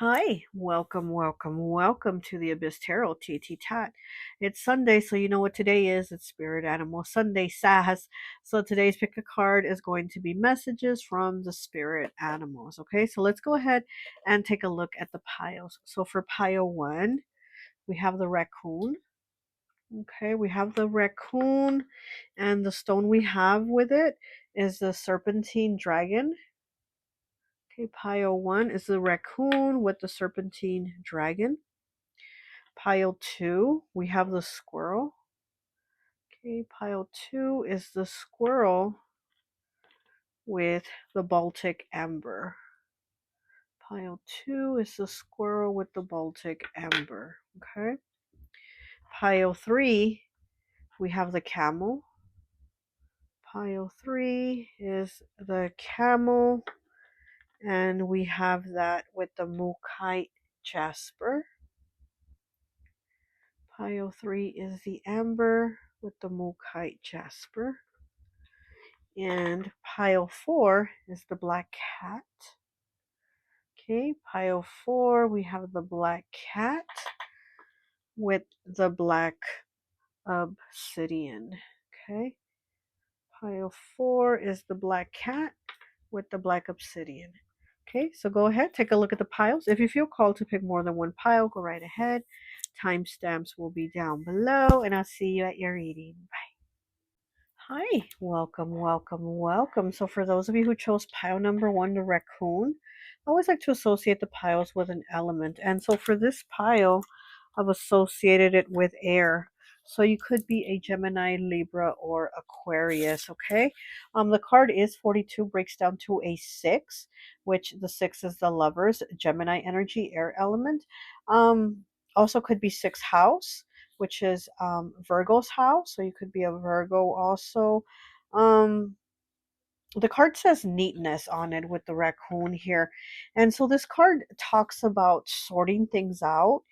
Hi, welcome to the Abyss Tarot T.A.T. It's Sunday, so you know what today is. It's Spirit Animal Sunday S.A.S. So today's pick a card is going to be messages from the spirit animals. Okay, so let's go ahead and take a look at the piles. So for pile one, we have the raccoon. Okay, we have the raccoon, and the stone we have with it is the serpentine dragon. Okay, pile one is the raccoon with the serpentine dragon. Pile two, we have the squirrel. Okay, pile two is the squirrel with the Baltic amber. Pile two is the squirrel with the Baltic amber. Okay. Pile three, we have the camel. Pile three is the camel, and we have that with the Mookaite jasper. Pile three is the amber with the Mookaite jasper. And pile four is the black cat. Okay, pile four, we have the black cat with the black obsidian. Okay, pile four is the black cat with the black obsidian. Okay, so go ahead, take a look at the piles. If you feel called to pick more than one pile, go right ahead. Timestamps will be down below, and I'll see you at your reading. Hi, welcome. So for those of you who chose pile number one, the raccoon, I always like to associate the piles with an element. And so for this pile, I've associated it with air. So you could be a Gemini, Libra, or Aquarius, okay? The card is 42, breaks down to a 6, which the 6 is the lovers, Gemini energy, air element. Also could be 6th house, which is Virgo's house. So you could be a Virgo also. Um, the card says neatness on it with the raccoon here. And so this card talks about sorting things out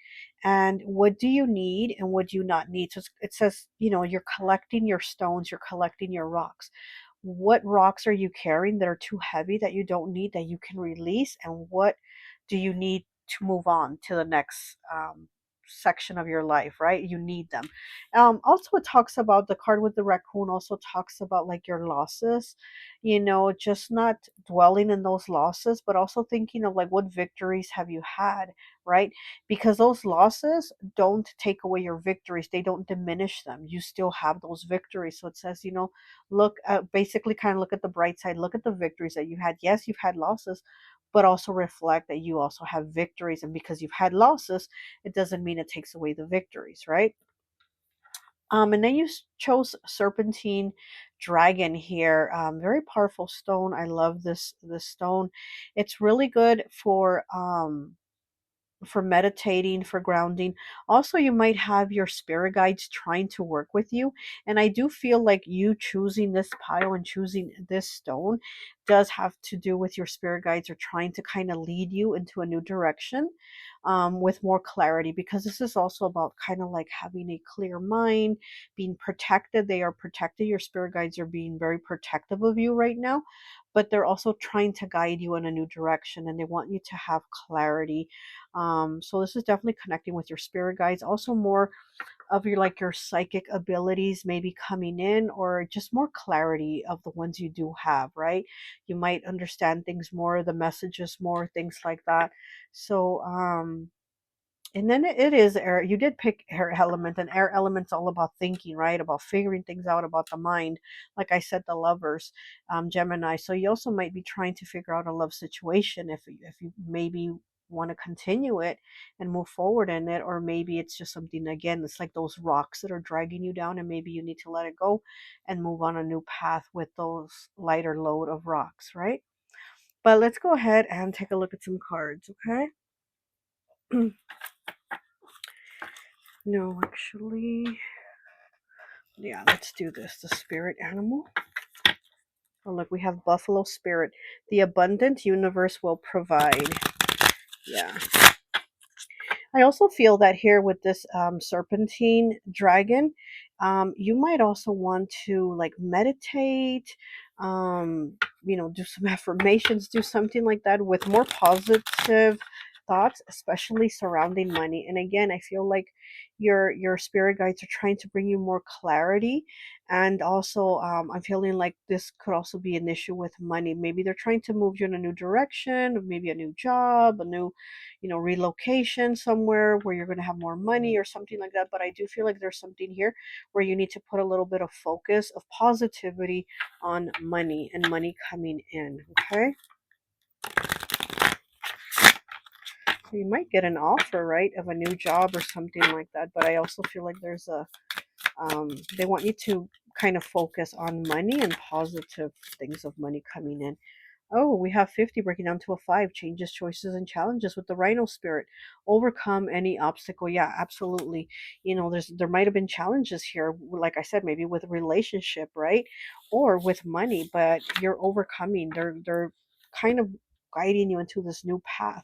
and what do you need and what do you not need. So it says, you're collecting your stones, you're collecting your rocks. What rocks are you carrying that are too heavy that you don't need that you can release? And what do you need to move on to the next section of your life, right? You need them. Also, it talks about the card with the raccoon, also talks about like your losses, just not dwelling in those losses, but also thinking of like what victories have you had, right? Because those losses don't take away your victories, they don't diminish them. You still have those victories. So it says, look at basically kind of look at the bright side, look at the victories that you had. Yes, you've had losses, but also reflect that you also have victories. And because you've had losses, it doesn't mean it takes away the victories, right? And then you chose serpentine dragon here. Very powerful stone. I love this stone. It's really good for meditating, for grounding. Also, you might have your spirit guides trying to work with you. And I do feel like you choosing this pile and choosing this stone does have to do with your spirit guides are trying to kind of lead you into a new direction with more clarity, because this is also about kind of like having a clear mind, being protected. They are protected. Your spirit guides are being very protective of you right now, but they're also trying to guide you in a new direction and they want you to have clarity. So this is definitely connecting with your spirit guides. Also more of your psychic abilities maybe coming in, or just more clarity of the ones you do have, right? You might understand things more, the messages more, things like that. So and then it is air. You did pick air element, and air element's all about thinking, right? About figuring things out, about the mind. Like I said, the lovers, Gemini. So you also might be trying to figure out a love situation if you maybe want to continue it and move forward in it, or maybe it's just something, again, it's like those rocks that are dragging you down, and maybe you need to let it go and move on a new path with those lighter load of rocks, right? But let's go ahead and take a look at some cards, okay? No, actually, yeah, let's do this. The spirit animal. Oh, look, we have buffalo spirit. The abundant universe will provide. Yeah. I also feel that here with this serpentine dragon, you might also want to like meditate, do some affirmations, do something like that with more positive thoughts, especially surrounding money. And again, I feel like your spirit guides are trying to bring you more clarity. And also, I'm feeling like this could also be an issue with money. Maybe they're trying to move you in a new direction, maybe a new job, a new, relocation somewhere where you're going to have more money or something like that. But I do feel like there's something here where you need to put a little bit of focus of positivity on money and money coming in. Okay. So you might get an offer, right, of a new job or something like that. But I also feel like there's they want you to kind of focus on money and positive things of money coming in. Oh, we have 50 breaking down to a 5. Changes, choices, and challenges with the Rhino spirit. Overcome any obstacle. Yeah, absolutely. There might have been challenges here, like I said, maybe with a relationship, right? Or with money, but you're overcoming. They're kind of guiding you into this new path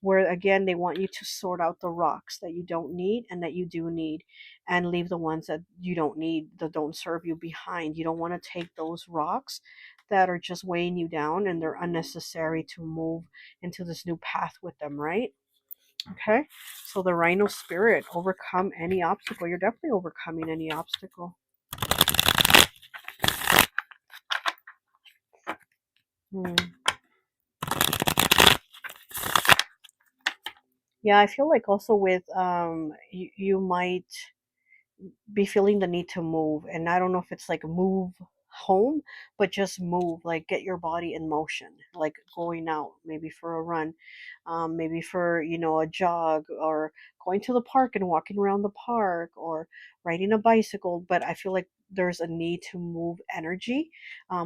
where again they want you to sort out the rocks that you don't need and that you do need, and leave the ones that you don't need, that don't serve you, behind. You don't want to take those rocks that are just weighing you down and they're unnecessary to move into this new path with them, right? Okay, so the Rhino spirit, overcome any obstacle. You're definitely overcoming any obstacle. Hmm. Yeah, I feel like also with you might be feeling the need to move, and I don't know if it's like move home, but just move, like get your body in motion, like going out maybe for a run, maybe for a jog, or going to the park and walking around the park, or riding a bicycle. But I feel like there's a need to move energy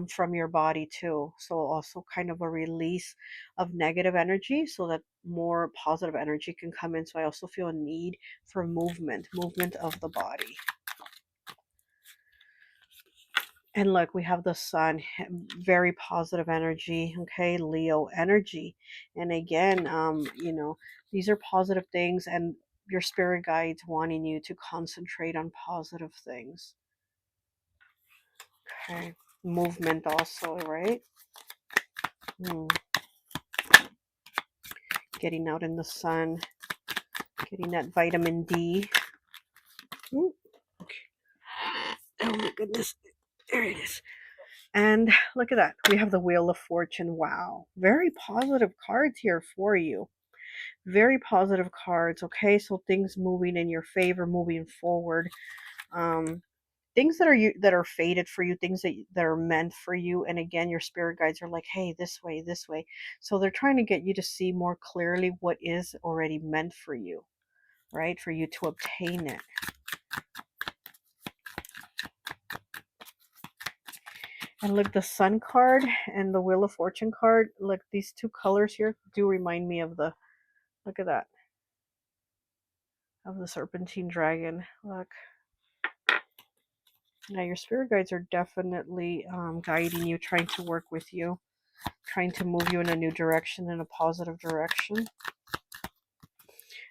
from your body too, so also kind of a release of negative energy so that more positive energy can come in. So I also feel a need for movement of the body. And look, we have the sun, very positive energy. Okay, Leo energy. And again, these are positive things, and your spirit guides wanting you to concentrate on positive things. Okay, movement also, right? Hmm. Getting out in the sun, getting that vitamin D. Ooh, okay. Oh my goodness, there it is. And look at that. We have the Wheel of Fortune. Wow. Very positive cards here for you. Very positive cards. Okay. So things moving in your favor, moving forward. Um, things that are fated for you, things that are meant for you. And again, your spirit guides are like, hey, this way, this way. So they're trying to get you to see more clearly what is already meant for you, right? For you to obtain it. And look, the Sun card and the Wheel of Fortune card, look, these two colors here do remind me of look at that, of the Serpentine Dragon. Look. Now your spirit guides are definitely guiding you, trying to work with you, trying to move you in a new direction, in a positive direction.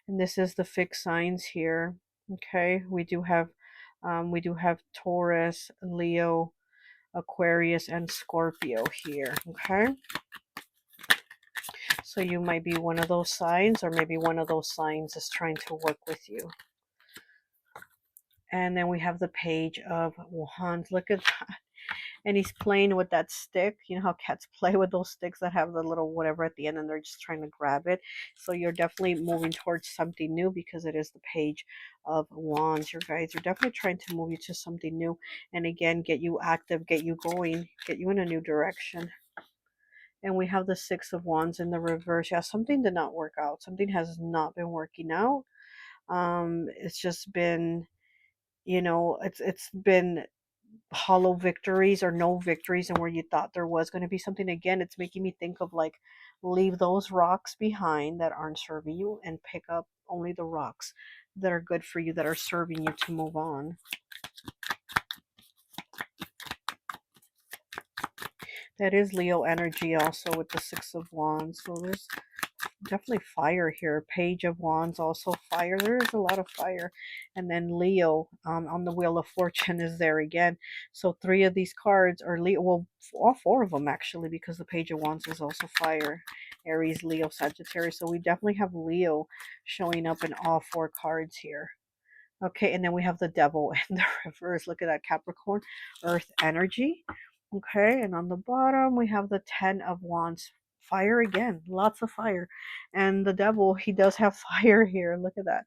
And this is the fixed signs here. Okay, we do have Taurus, Leo, Aquarius, and Scorpio here. Okay. So you might be one of those signs, or maybe one of those signs is trying to work with you. And then we have the Page of Wands. Look at that. And he's playing with that stick. You know how cats play with those sticks that have the little whatever at the end, and they're just trying to grab it. So you're definitely moving towards something new, because it is the Page of Wands. Your guides are definitely trying to move you to something new. And again, get you active, get you going, get you in a new direction. And we have the Six of Wands in the reverse. Yeah, something did not work out. Something has not been working out. It's just been, it's been hollow victories or no victories, and where you thought there was going to be something. Again, it's making me think of like, leave those rocks behind that aren't serving you, and pick up only the rocks that are good for you, that are serving you to move on. That is Leo energy also with the Six of Wands. So there's definitely fire here. Page of Wands, also fire. There is a lot of fire. And then Leo on the Wheel of Fortune is there again. So 3 of these cards are Leo. Well, all 4 of them actually, because the Page of Wands is also fire. Aries, Leo, Sagittarius. So we definitely have Leo showing up in all 4 cards here. Okay, and then we have the devil in the reverse. Look at that, Capricorn, earth energy. Okay, and on the bottom we have the 10 of Wands. Fire again, lots of fire. And the devil, he does have fire here. Look at that.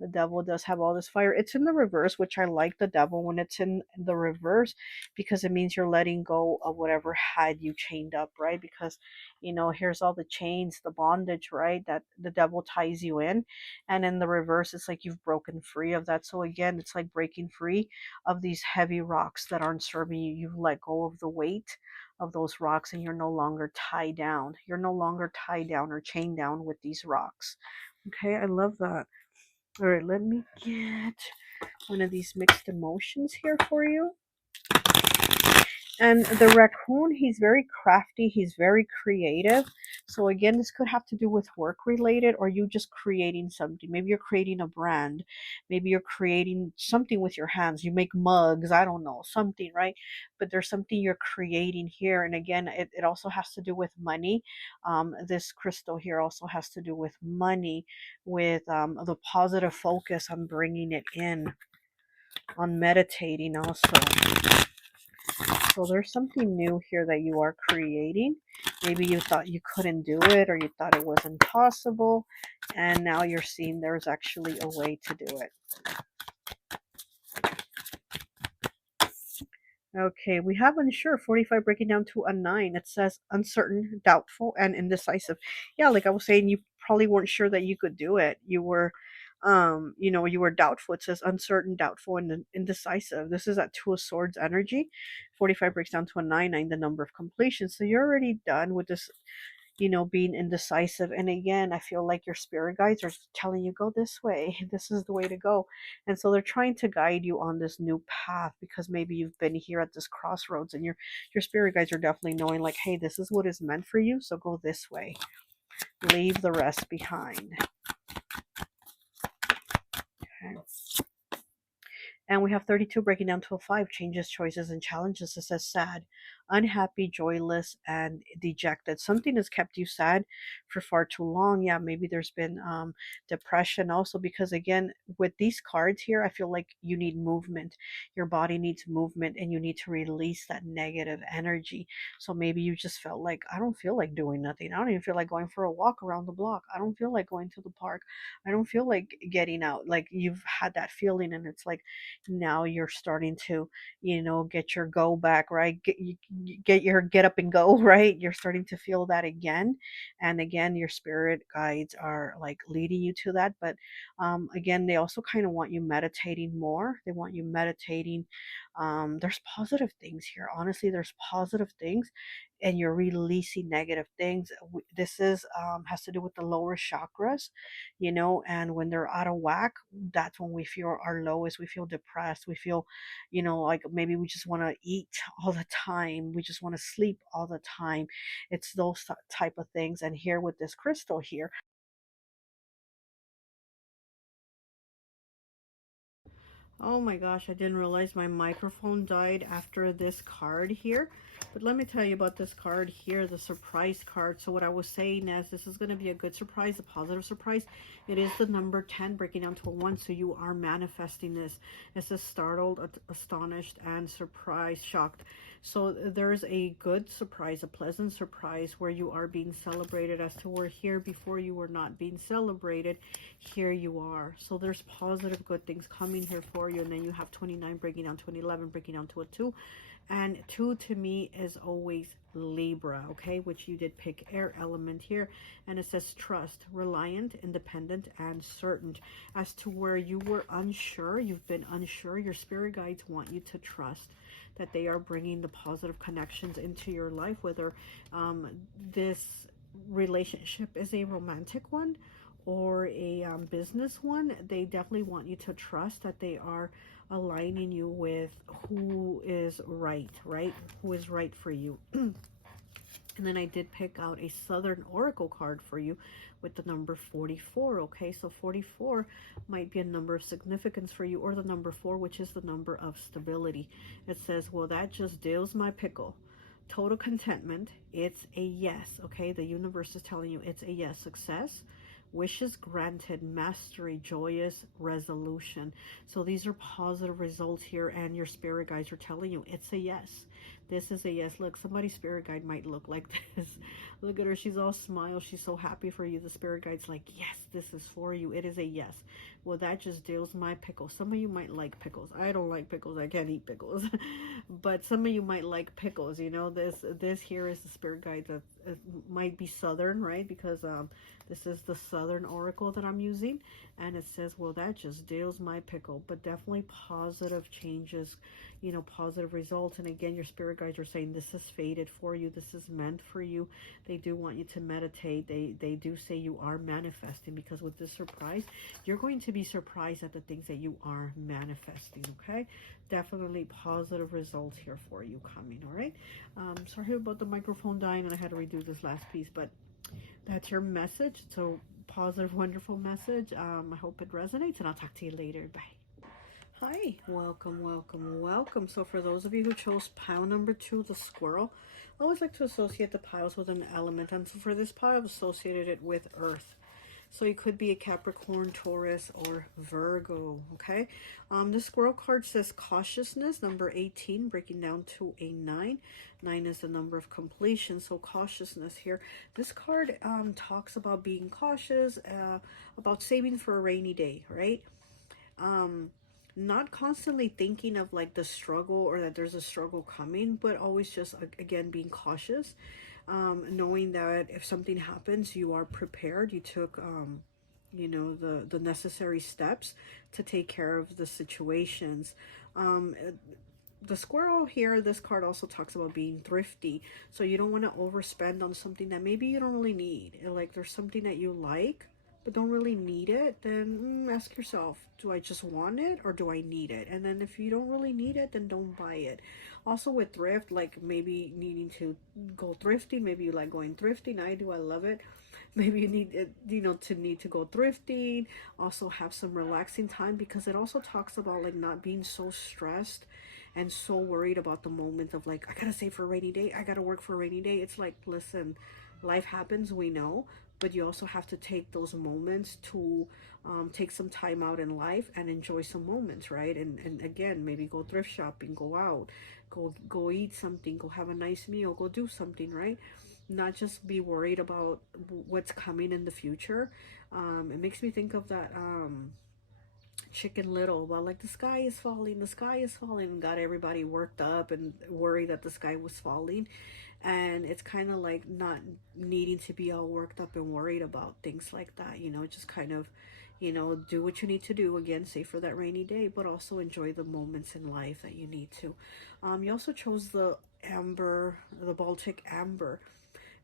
The devil does have all this fire. It's in the reverse, which I like the devil when it's in the reverse, because it means you're letting go of whatever had you chained up, right? Because, you know, here's all the chains, the bondage, right? That the devil ties you in. And in the reverse, it's like you've broken free of that. So again, it's like breaking free of these heavy rocks that aren't serving you. You've let go of the weight of those rocks and you're no longer tied down. You're no longer tied down or chained down with these rocks. Okay, I love that. All right, let me get one of these mixed emotions here for you. And the raccoon, he's very crafty. He's very creative. So again, this could have to do with work related or you just creating something. Maybe you're creating a brand. Maybe you're creating something with your hands. You make mugs. I don't know, something, right? But there's something you're creating here. And again, it also has to do with money. This crystal here also has to do with money, with the positive focus on bringing it in, on meditating also. So there's something new here that you are creating. Maybe you thought you couldn't do it or you thought it was impossible. And now you're seeing there's actually a way to do it. Okay, we have unsure, 45 breaking down to a 9. It says uncertain, doubtful, and indecisive. Yeah, like I was saying, you probably weren't sure that you could do it. You were, you know, you were doubtful. It says uncertain, doubtful, and indecisive. This is that 2 of Swords energy. 45 breaks down to a 9, 9, the number of completion. So you're already done with this, you know, being indecisive. And again, I feel like your spirit guides are telling you, go this way. This is the way to go. And so they're trying to guide you on this new path because maybe you've been here at this crossroads and your spirit guides are definitely knowing like, hey, this is what is meant for you. So go this way. Leave the rest behind. Okay. And we have 32 breaking down to a 5, changes, choices, and challenges. It says sad, unhappy, joyless, and dejected. Something has kept you sad for far too long. Yeah, maybe there's been depression also because, again, with these cards here, I feel like you need movement. Your body needs movement and you need to release that negative energy. So maybe you just felt like, I don't feel like doing nothing. I don't even feel like going for a walk around the block. I don't feel like going to the park. I don't feel like getting out. Like you've had that feeling and it's like, now you're starting to, you know, get your go back, right? Get your get up and go, right? You're starting to feel that again. And again, your spirit guides are like leading you to that. But again, they also kind of want you meditating more. They want you meditating. There's positive things here. Honestly, there's positive things and you're releasing negative things. This is has to do with the lower chakras, you know, and when they're out of whack, that's when we feel our lowest. We feel depressed. We feel, you know, like maybe we just want to eat all the time. We just want to sleep all the time. It's those type of things. And here with this crystal here, oh my gosh, I didn't realize my microphone died after this card here. But let me tell you about this card here, the surprise card. So what I was saying is this is going to be a good surprise, a positive surprise. It is the number 10 breaking down to a 1. So you are manifesting this. It says startled, astonished, and surprised, shocked. So there's a good surprise, a pleasant surprise where you are being celebrated as to where here before you were not being celebrated. Here you are. So there's positive good things coming here for you. And then you have 29 breaking down to an 11, breaking down to a 2. And 2 to me is always Libra, okay, which you did pick air element here. And it says trust, reliant, independent, and certain. As to where you were unsure, you've been unsure, your spirit guides want you to trust that they are bringing the positive connections into your life, whether this relationship is a romantic one or a business one. They definitely want you to trust that they are aligning you with who is right, who is right for you. And then I did pick out a Southern Oracle card for you with the number 44, okay? So 44 might be a number of significance for you, or the number 4, which is the number of stability. It says, well, that just deals my pickle. total contentment. It's a yes. Okay, the universe is telling you it's a yes. Success, wishes granted, mastery, joyous resolution. So these are positive results here, and your spirit guides are telling you it's a yes. This is a yes. Look, somebody's spirit guide might look like this. Look at her. She's all smile. She's so happy for you. The spirit guide's like, yes, this is for you. It is a yes. Well, that just deals my pickles. Some of you might like pickles. I don't like pickles. I can't eat pickles. But some of you might like pickles. You know, this here is the spirit guide that might be southern, right? Because this is the southern oracle that I'm using, and it says, well, that just deals my pickle. But definitely positive changes, you know, positive results. And again, your spirit guides are saying this is fated for you. This is meant for you. They do want you to meditate. They do say you are manifesting, because with this surprise, you're going to be surprised at the things that you are manifesting. Okay, definitely positive results here for you coming. All right. Sorry about the microphone dying, and I had to redo this last piece, but that's your message. So positive, wonderful message. I hope it resonates, and I'll talk to you later. Bye. Hi, welcome, welcome, welcome. So for those of you who chose pile number 2, the squirrel, I always like to associate the piles with an element. And so for this pile, I've associated it with earth. So it could be a Capricorn, Taurus, or Virgo, okay? This squirrel card says cautiousness, number 18, breaking down to a 9. 9 is the number of completion, so cautiousness here. This card talks about being cautious, about saving for a rainy day, right? Not constantly thinking of like the struggle or that there's a struggle coming, but always just, again, being cautious, knowing that if something happens, you are prepared. You took, you know, the necessary steps to take care of the situations. The squirrel here, this card also talks about being thrifty. So you don't want to overspend on something that maybe you don't really need. Like there's something that you like, but don't really need it, then ask yourself, do I just want it or do I need it? And then if you don't really need it, then don't buy it. Also with thrift, like maybe needing to go thrifting, maybe you like going thrifting. I do, I love it. Maybe you need it, you know, to go thrifting. Also have some relaxing time, because it also talks about like not being so stressed and so worried about the moment of like, I gotta save for a rainy day, I gotta work for a rainy day. It's like, listen, life happens, we know, but you also have to take those moments to take some time out in life and enjoy some moments, right? And again, maybe go thrift shopping, go out, go eat something, go have a nice meal, go do something, right? Not just be worried about what's coming in the future. It makes me think of that Chicken Little. Well, like the sky is falling, and got everybody worked up and worried that the sky was falling. And it's kind of like not needing to be all worked up and worried about things like that, you know, just kind of, you know, do what you need to do, again, save for that rainy day, but also enjoy the moments in life that you need to. You also chose the amber, the Baltic amber.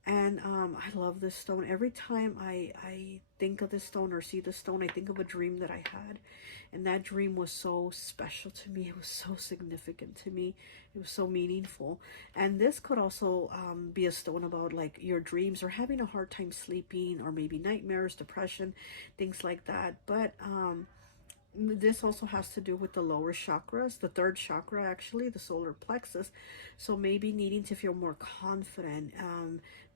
And I love this stone. Every time I think of this stone or see this stone, I think of a dream that I had. And that dream was so special to me. It was so significant to me. It was so meaningful. And this could also be a stone about like your dreams or having a hard time sleeping, or maybe nightmares, depression, things like that. But this also has to do with the lower chakras, the third chakra, actually, the solar plexus. So maybe needing to feel more confident,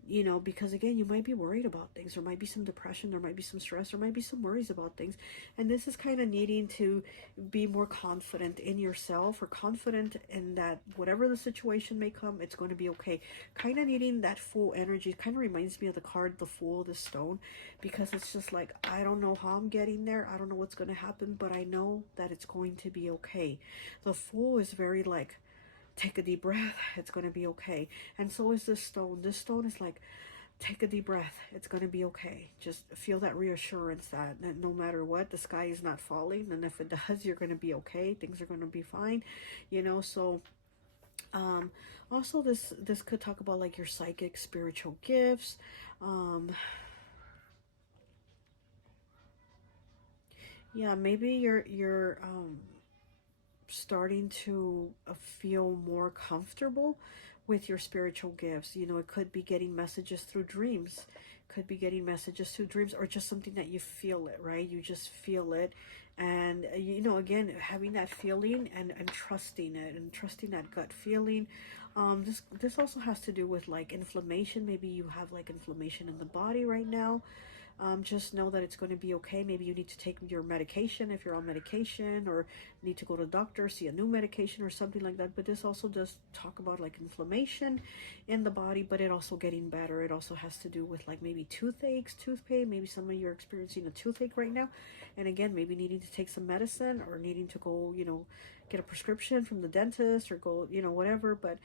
you know, because again, you might be worried about things. There might be some depression, there might be some stress, there might be some worries about things. And this is kind of needing to be more confident in yourself, or confident in that whatever the situation may come, it's going to be okay. Kind of needing that full energy. It kind of reminds me of the card, the Fool, the stone, because it's just like, I don't know how I'm getting there. I don't know what's going to happen, but I know that it's going to be okay. The Fool is very like, take a deep breath, it's going to be okay. And so is this stone. This stone is like, take a deep breath, it's going to be okay. Just feel that reassurance that no matter what, the sky is not falling, and if it does, you're going to be okay. Things are going to be fine, you know. So also this could talk about like your psychic, spiritual gifts. Yeah, maybe you're starting to feel more comfortable with your spiritual gifts. You know, it could be getting messages through dreams, could be getting messages through dreams, or just something that you feel it, right? You just feel it. And you know, again, having that feeling and trusting it, and trusting that gut feeling. This also has to do with like inflammation. Maybe you have like inflammation in the body right now. Just know that it's going to be okay. Maybe you need to take your medication if you're on medication, or need to go to the doctor, see a new medication or something like that. But this also does talk about like inflammation in the body, but it also getting better. It also has to do with like maybe toothaches, tooth pain. Maybe some of you are experiencing a toothache right now. And again, maybe needing to take some medicine, or needing to go, you know, get a prescription from the dentist, or go, you know, whatever. But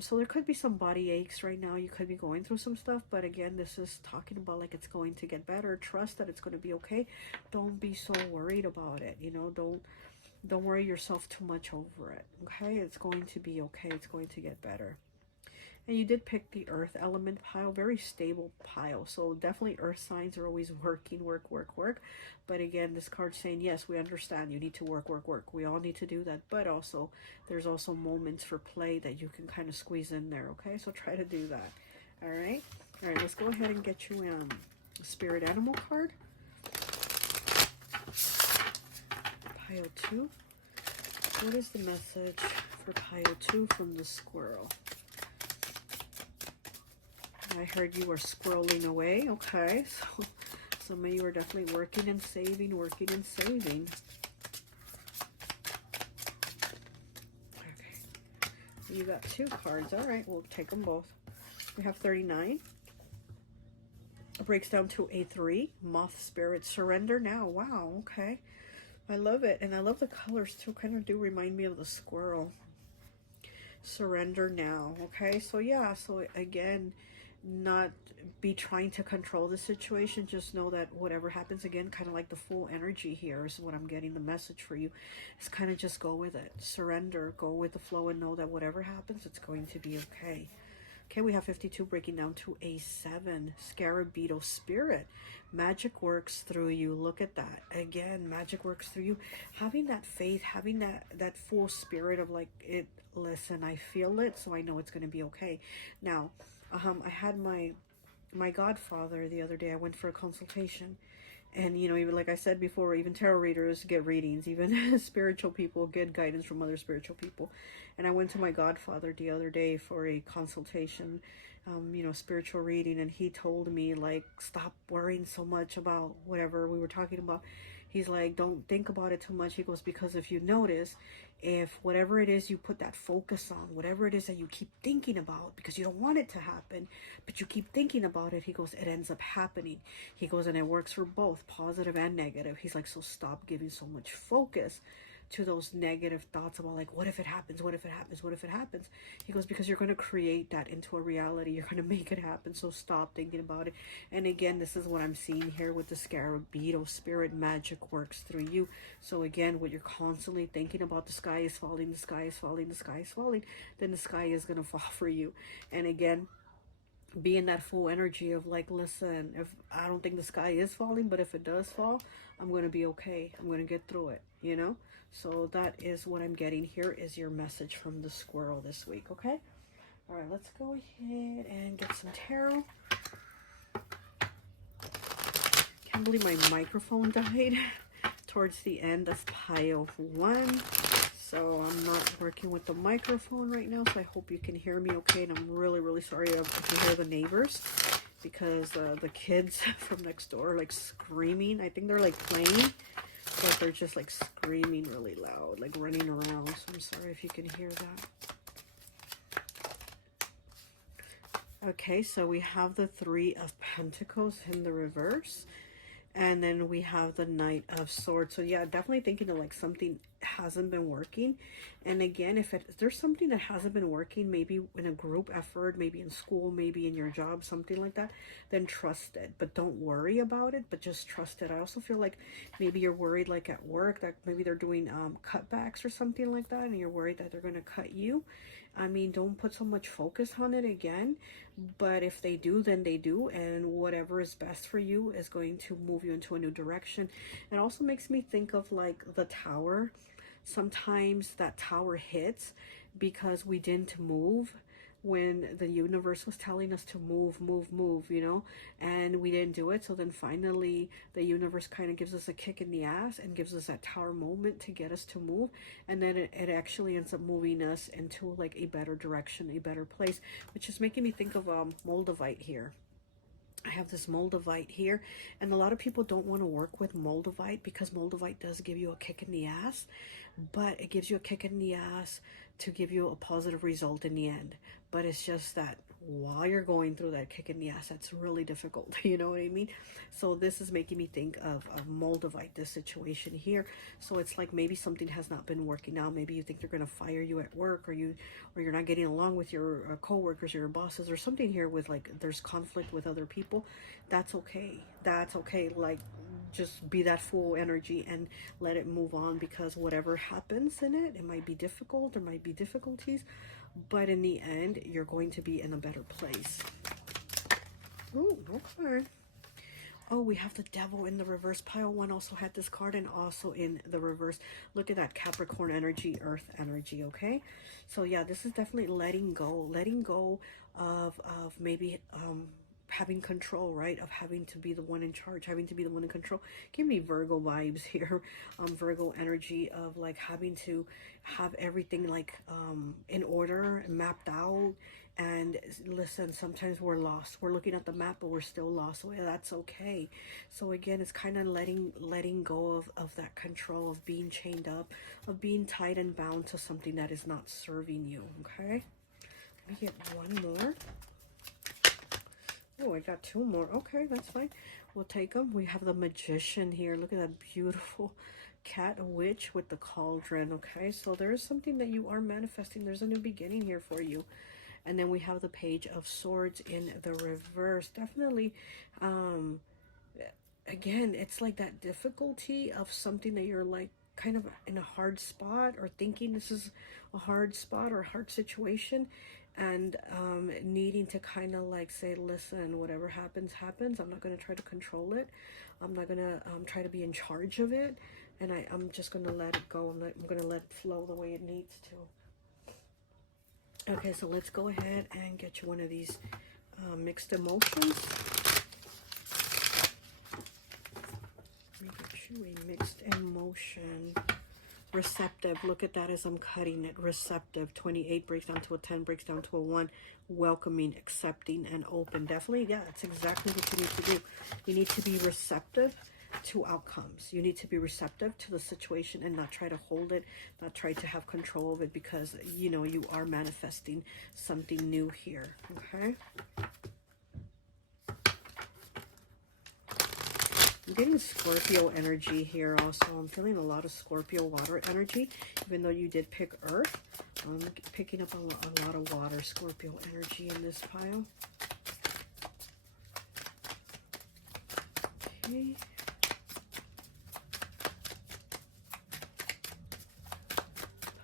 so there could be some body aches right now. You could be going through some stuff, but again, this is talking about like it's going to get better. Trust that it's going to be okay. Don't be so worried about it. You know, don't worry yourself too much over it. Okay, it's going to be okay. It's going to get better. And you did pick the earth element pile, very stable pile. So definitely earth signs are always working, work, work, work. But again, this card's saying, yes, we understand you need to work, work, work. We all need to do that. But also, there's also moments for play that you can kind of squeeze in there. Okay, so try to do that. All right. All right, let's go ahead and get you a spirit animal card. Pile 2. What is the message for pile 2 from the squirrel? I heard you were squirreling away. Okay, so some of you are definitely working and saving, working and saving. Okay, you got 2 cards. All right, we'll take them both. We have 39. It breaks down to a 3. Moth spirit, surrender now. Wow, okay. I love it. And I love the colors too. Kind of do remind me of the squirrel. Surrender now. Okay, so yeah, so again, not be trying to control the situation. Just know that whatever happens, again, kind of like the full energy here is what I'm getting the message for you, is kind of just go with it. Surrender, go with the flow, and know that whatever happens, it's going to be okay. Okay, we have 52 breaking down to a 7. Scarab beetle spirit. Magic works through you. Look at that. Again, magic works through you. Having that faith, having that full spirit of like, it. Listen, I feel it, so I know it's going to be okay. Now, I had my godfather the other day. I went for a consultation. And, you know, even like I said before, even tarot readers get readings, even spiritual people get guidance from other spiritual people. And I went to my godfather the other day for a consultation, you know, spiritual reading. And he told me, like, stop worrying so much about whatever we were talking about. He's like, don't think about it too much. He goes, because if you notice, if whatever it is you put that focus on, whatever it is that you keep thinking about, because you don't want it to happen, but you keep thinking about it, he goes, it ends up happening. He goes, and it works for both positive and negative. He's like, so stop giving so much focus to those negative thoughts about like, what if it happens? What if it happens? What if it happens? He goes, because you're going to create that into a reality. You're going to make it happen. So stop thinking about it. And again, this is what I'm seeing here with the scarab beetle spirit. Magic works through you. So again, what you're constantly thinking about, the sky is falling, the sky is falling, the sky is falling, then the sky is going to fall for you. And again, be in that full energy of like, listen, if I don't think the sky is falling, but if it does fall, I'm going to be okay. I'm going to get through it, you know? So that is what I'm getting here, is your message from the squirrel this week, okay? All right, let's go ahead and get some tarot. Can't believe my microphone died towards the end of pile 1. So I'm not working with the microphone right now, so I hope you can hear me okay. And I'm really, really sorry if you hear the neighbors, because the kids from next door are like screaming. I think they're like playing, but they're just like screaming really loud, like running around. So I'm sorry if you can hear that. Okay, so we have the 3 of Pentacles in the reverse. And then we have the Knight of Swords. So yeah, definitely thinking of like something hasn't been working. And again, if there's something that hasn't been working, maybe in a group effort, maybe in school, maybe in your job, something like that, then trust it. But don't worry about it, but just trust it. I also feel like maybe you're worried like at work that maybe they're doing cutbacks or something like that, and you're worried that they're going to cut you. I mean, don't put so much focus on it again, but if they do, then they do, and whatever is best for you is going to move you into a new direction. It also makes me think of like the tower. Sometimes that tower hits because we didn't move when the universe was telling us to move, move, move, you know, and we didn't do it. So then finally the universe kind of gives us a kick in the ass and gives us that tower moment to get us to move. And then it actually ends up moving us into like a better direction, a better place, which is making me think of Moldavite here. I have this Moldavite here, and a lot of people don't want to work with Moldavite because Moldavite does give you a kick in the ass, but it gives you a kick in the ass to give you a positive result in the end. But it's just that while you're going through that kick in the ass, that's really difficult. You know what I mean? So this is making me think of Moldavite, this situation here. So it's like maybe something has not been working out. Maybe you think they're going to fire you at work, or you're not getting along with your coworkers or your bosses, or something here with like there's conflict with other people. That's okay. That's okay. Like, just be that full energy and let it move on, because whatever happens in it, it might be difficult, there might be difficulties, but in the end you're going to be in a better place. Oh, okay. Oh, we have the devil in the reverse. Pile 1 also had this card, and also in the reverse. Look at that Capricorn energy, earth energy, okay? So yeah, this is definitely letting go of maybe having control, right? Of having to be the one in charge, having to be the one in control. Give me Virgo vibes here. Virgo energy of like having to have everything like in order, mapped out. And listen, sometimes we're lost. We're looking at the map, but we're still lost. So that's okay. So again, it's kind of letting go of that control, of being chained up, of being tied and bound to something that is not serving you, okay? Let me get one more. Oh, I got 2 more. Okay, that's fine. We'll take them. We have the Magician here. Look at that beautiful cat witch with the cauldron. Okay, so there is something that you are manifesting. There's a new beginning here for you. And then we have the Page of Swords in the reverse. Definitely, again, it's like that difficulty of something that you're like kind of in a hard spot, or thinking this is a hard spot or a hard situation, and needing to kind of like say, listen, whatever happens, happens. I'm not going to try to control it. I'm not going to try to be in charge of it. And I'm just going to let it go. I'm going to let it flow the way it needs to. Okay, so let's go ahead and get you one of these mixed emotions. Let me get you a mixed emotion. Receptive. Look at that as I'm cutting it. Receptive. 28 breaks down to a 10, breaks down to a 1. Welcoming, accepting, and open. Definitely, yeah, that's exactly what you need to do. You need to be receptive to outcomes. You need to be receptive to the situation and not try to hold it, not try to have control of it, because you know you are manifesting something new here. Okay, I'm getting Scorpio energy here also. I'm feeling a lot of Scorpio water energy, even though you did pick earth. I'm picking up a lot of water, Scorpio energy in this pile. Okay.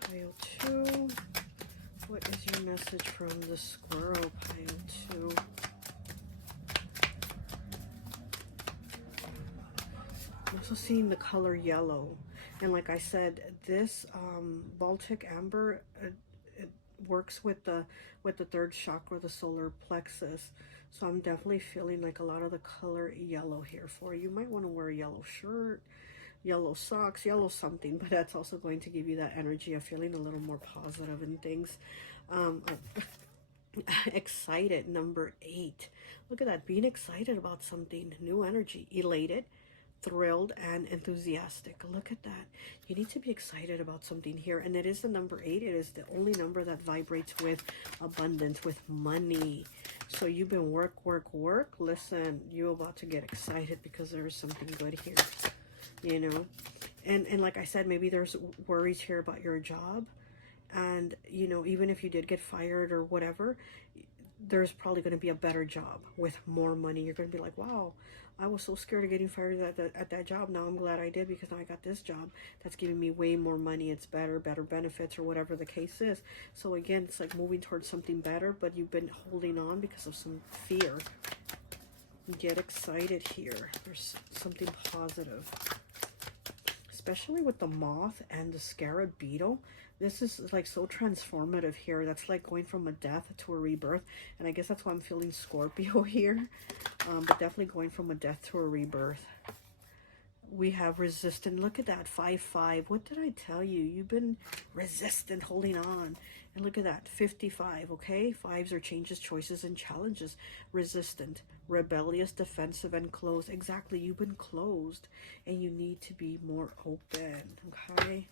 Pile 2. What is your message from the squirrel? Pile 2. I'm also seeing the color yellow. And like I said, this Baltic amber, it works with the 3rd chakra, the solar plexus. So I'm definitely feeling like a lot of the color yellow here for you. You might want to wear a yellow shirt, yellow socks, yellow something, but that's also going to give you that energy of feeling a little more positive and things. Excited, number 8. Look at that, being excited about something, new energy, elated, thrilled, and enthusiastic. Look at that. You need to be excited about something here, and it is the number 8. It is the only number that vibrates with abundance, with money. So you've been work. Listen, you're about to get excited because there is something good here, you know. And like I said, maybe there's worries here about your job, and you know, even if you did get fired or whatever, there's probably going to be a better job with more money. You're going to be like, wow, I was so scared of getting fired at that job. Now I'm glad I did, because now I got this job that's giving me way more money. It's better benefits, or whatever the case is. So again, it's like moving towards something better, but you've been holding on because of some fear. Get excited here. There's something positive. especially with the moth and the scarab beetle. This is like so transformative here. That's like going from a death to a rebirth. And I guess that's why I'm feeling Scorpio here. But definitely going from a death to a rebirth. We have resistant. Look at that, 5-5. What did I tell you? You've been resistant, holding on. And look at that, 55, okay? Fives are changes, choices, and challenges. Resistant, rebellious, defensive, and closed. Exactly, you've been closed, and you need to be more open, okay?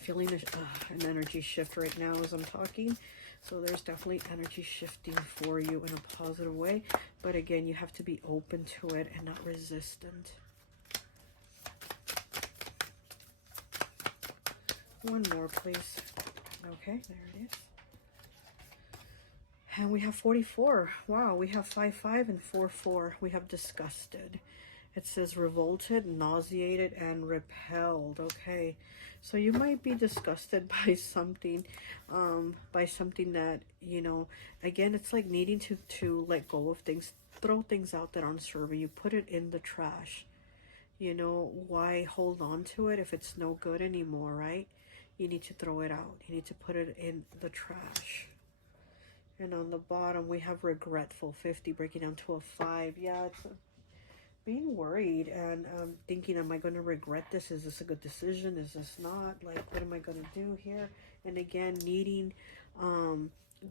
Feeling an energy shift right now as I'm talking. So there's definitely energy shifting for you in a positive way. But again, you have to be open to it and not resistant. One more, please. Okay, there it is. And we have 44. Wow, we have 5-5 and 4-4. We have disgusted. It says revolted, nauseated, and repelled. Okay, so you might be disgusted by something that, you know, again, it's like needing to let go of things, throw things out that aren't serving you, put it in the trash. You know, why hold on to it if it's no good anymore, right? You need to throw it out. You need to put it in the trash. And on the bottom, we have regretful, 50, breaking down to a 5. Yeah, it's being worried and thinking, am I going to regret this? Is this a good decision? Is this not? Like, what am I going to do here? And again, needing,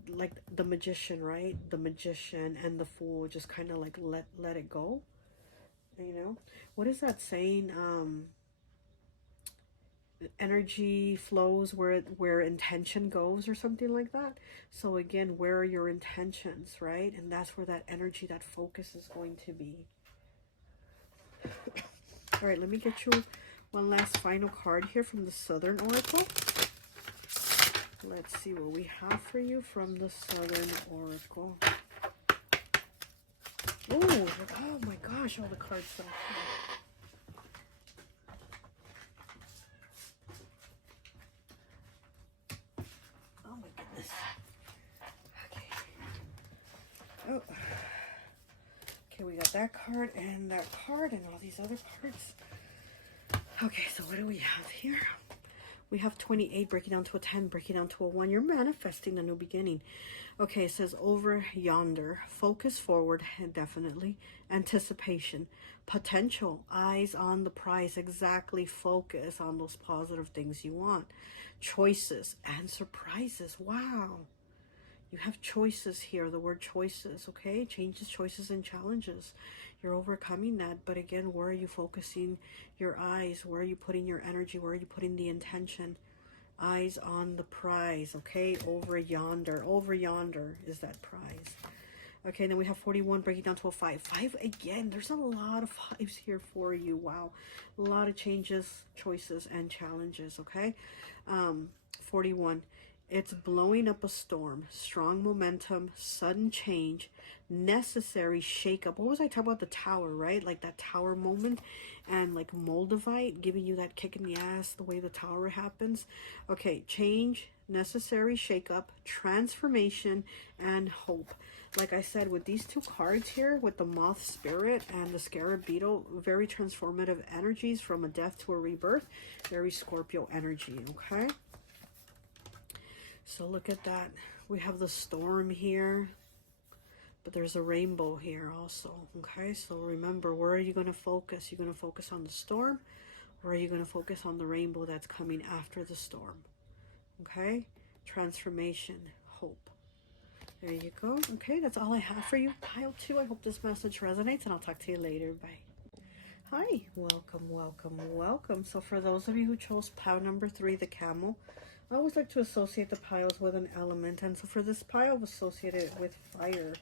like the magician, right? The magician and the fool, just kind of like let it go. You know, what is that saying? Energy flows where intention goes, or something like that. So again, where are your intentions, right? And that's where that energy, that focus is going to be. All right, let me get you one last final card here from the Southern Oracle. Let's see what we have for you from the Southern Oracle. Ooh, oh my gosh, all the cards fell. Oh my goodness. Okay. Oh. Okay, we got that card and all these other cards. Okay, so what do we have here? We have 28 breaking down to a 10, breaking down to a 1. You're manifesting a new beginning. Okay, it says over yonder. Focus forward, definitely. Anticipation. Potential. Eyes on the prize. Exactly. Focus on those positive things you want. Choices and surprises. Wow. You have choices here, the word choices, okay? Changes, choices, and challenges. You're overcoming that. But again, where are you focusing your eyes? Where are you putting your energy? Where are you putting the intention? Eyes on the prize, okay? Over yonder. Over yonder is that prize. Okay, then we have 41 breaking down to a 5. 5 again. There's a lot of 5s here for you. Wow. A lot of changes, choices, and challenges, okay? 41. It's blowing up a storm, strong momentum, sudden change, necessary shakeup. What was I talking about? The tower, right? Like that tower moment, and like Moldavite giving you that kick in the ass, the way the tower happens. Okay, change, necessary shakeup, transformation, and hope. Like I said, with these two cards here, with the moth spirit and the scarab beetle, very transformative energies from a death to a rebirth. Very Scorpio energy, okay? So look at that. We have the storm here, but there's a rainbow here also, okay? So remember, where are you going to focus? You're going to focus on the storm, or are you going to focus on the rainbow that's coming after the storm, okay? Transformation, hope. There you go. Okay, that's all I have for you. Pile 2, I hope this message resonates, and I'll talk to you later. Bye. Hi, welcome, welcome, welcome. So for those of you who chose pile number 3, the camel, I always like to associate the piles with an element. And so for this pile, I've associated it with fire.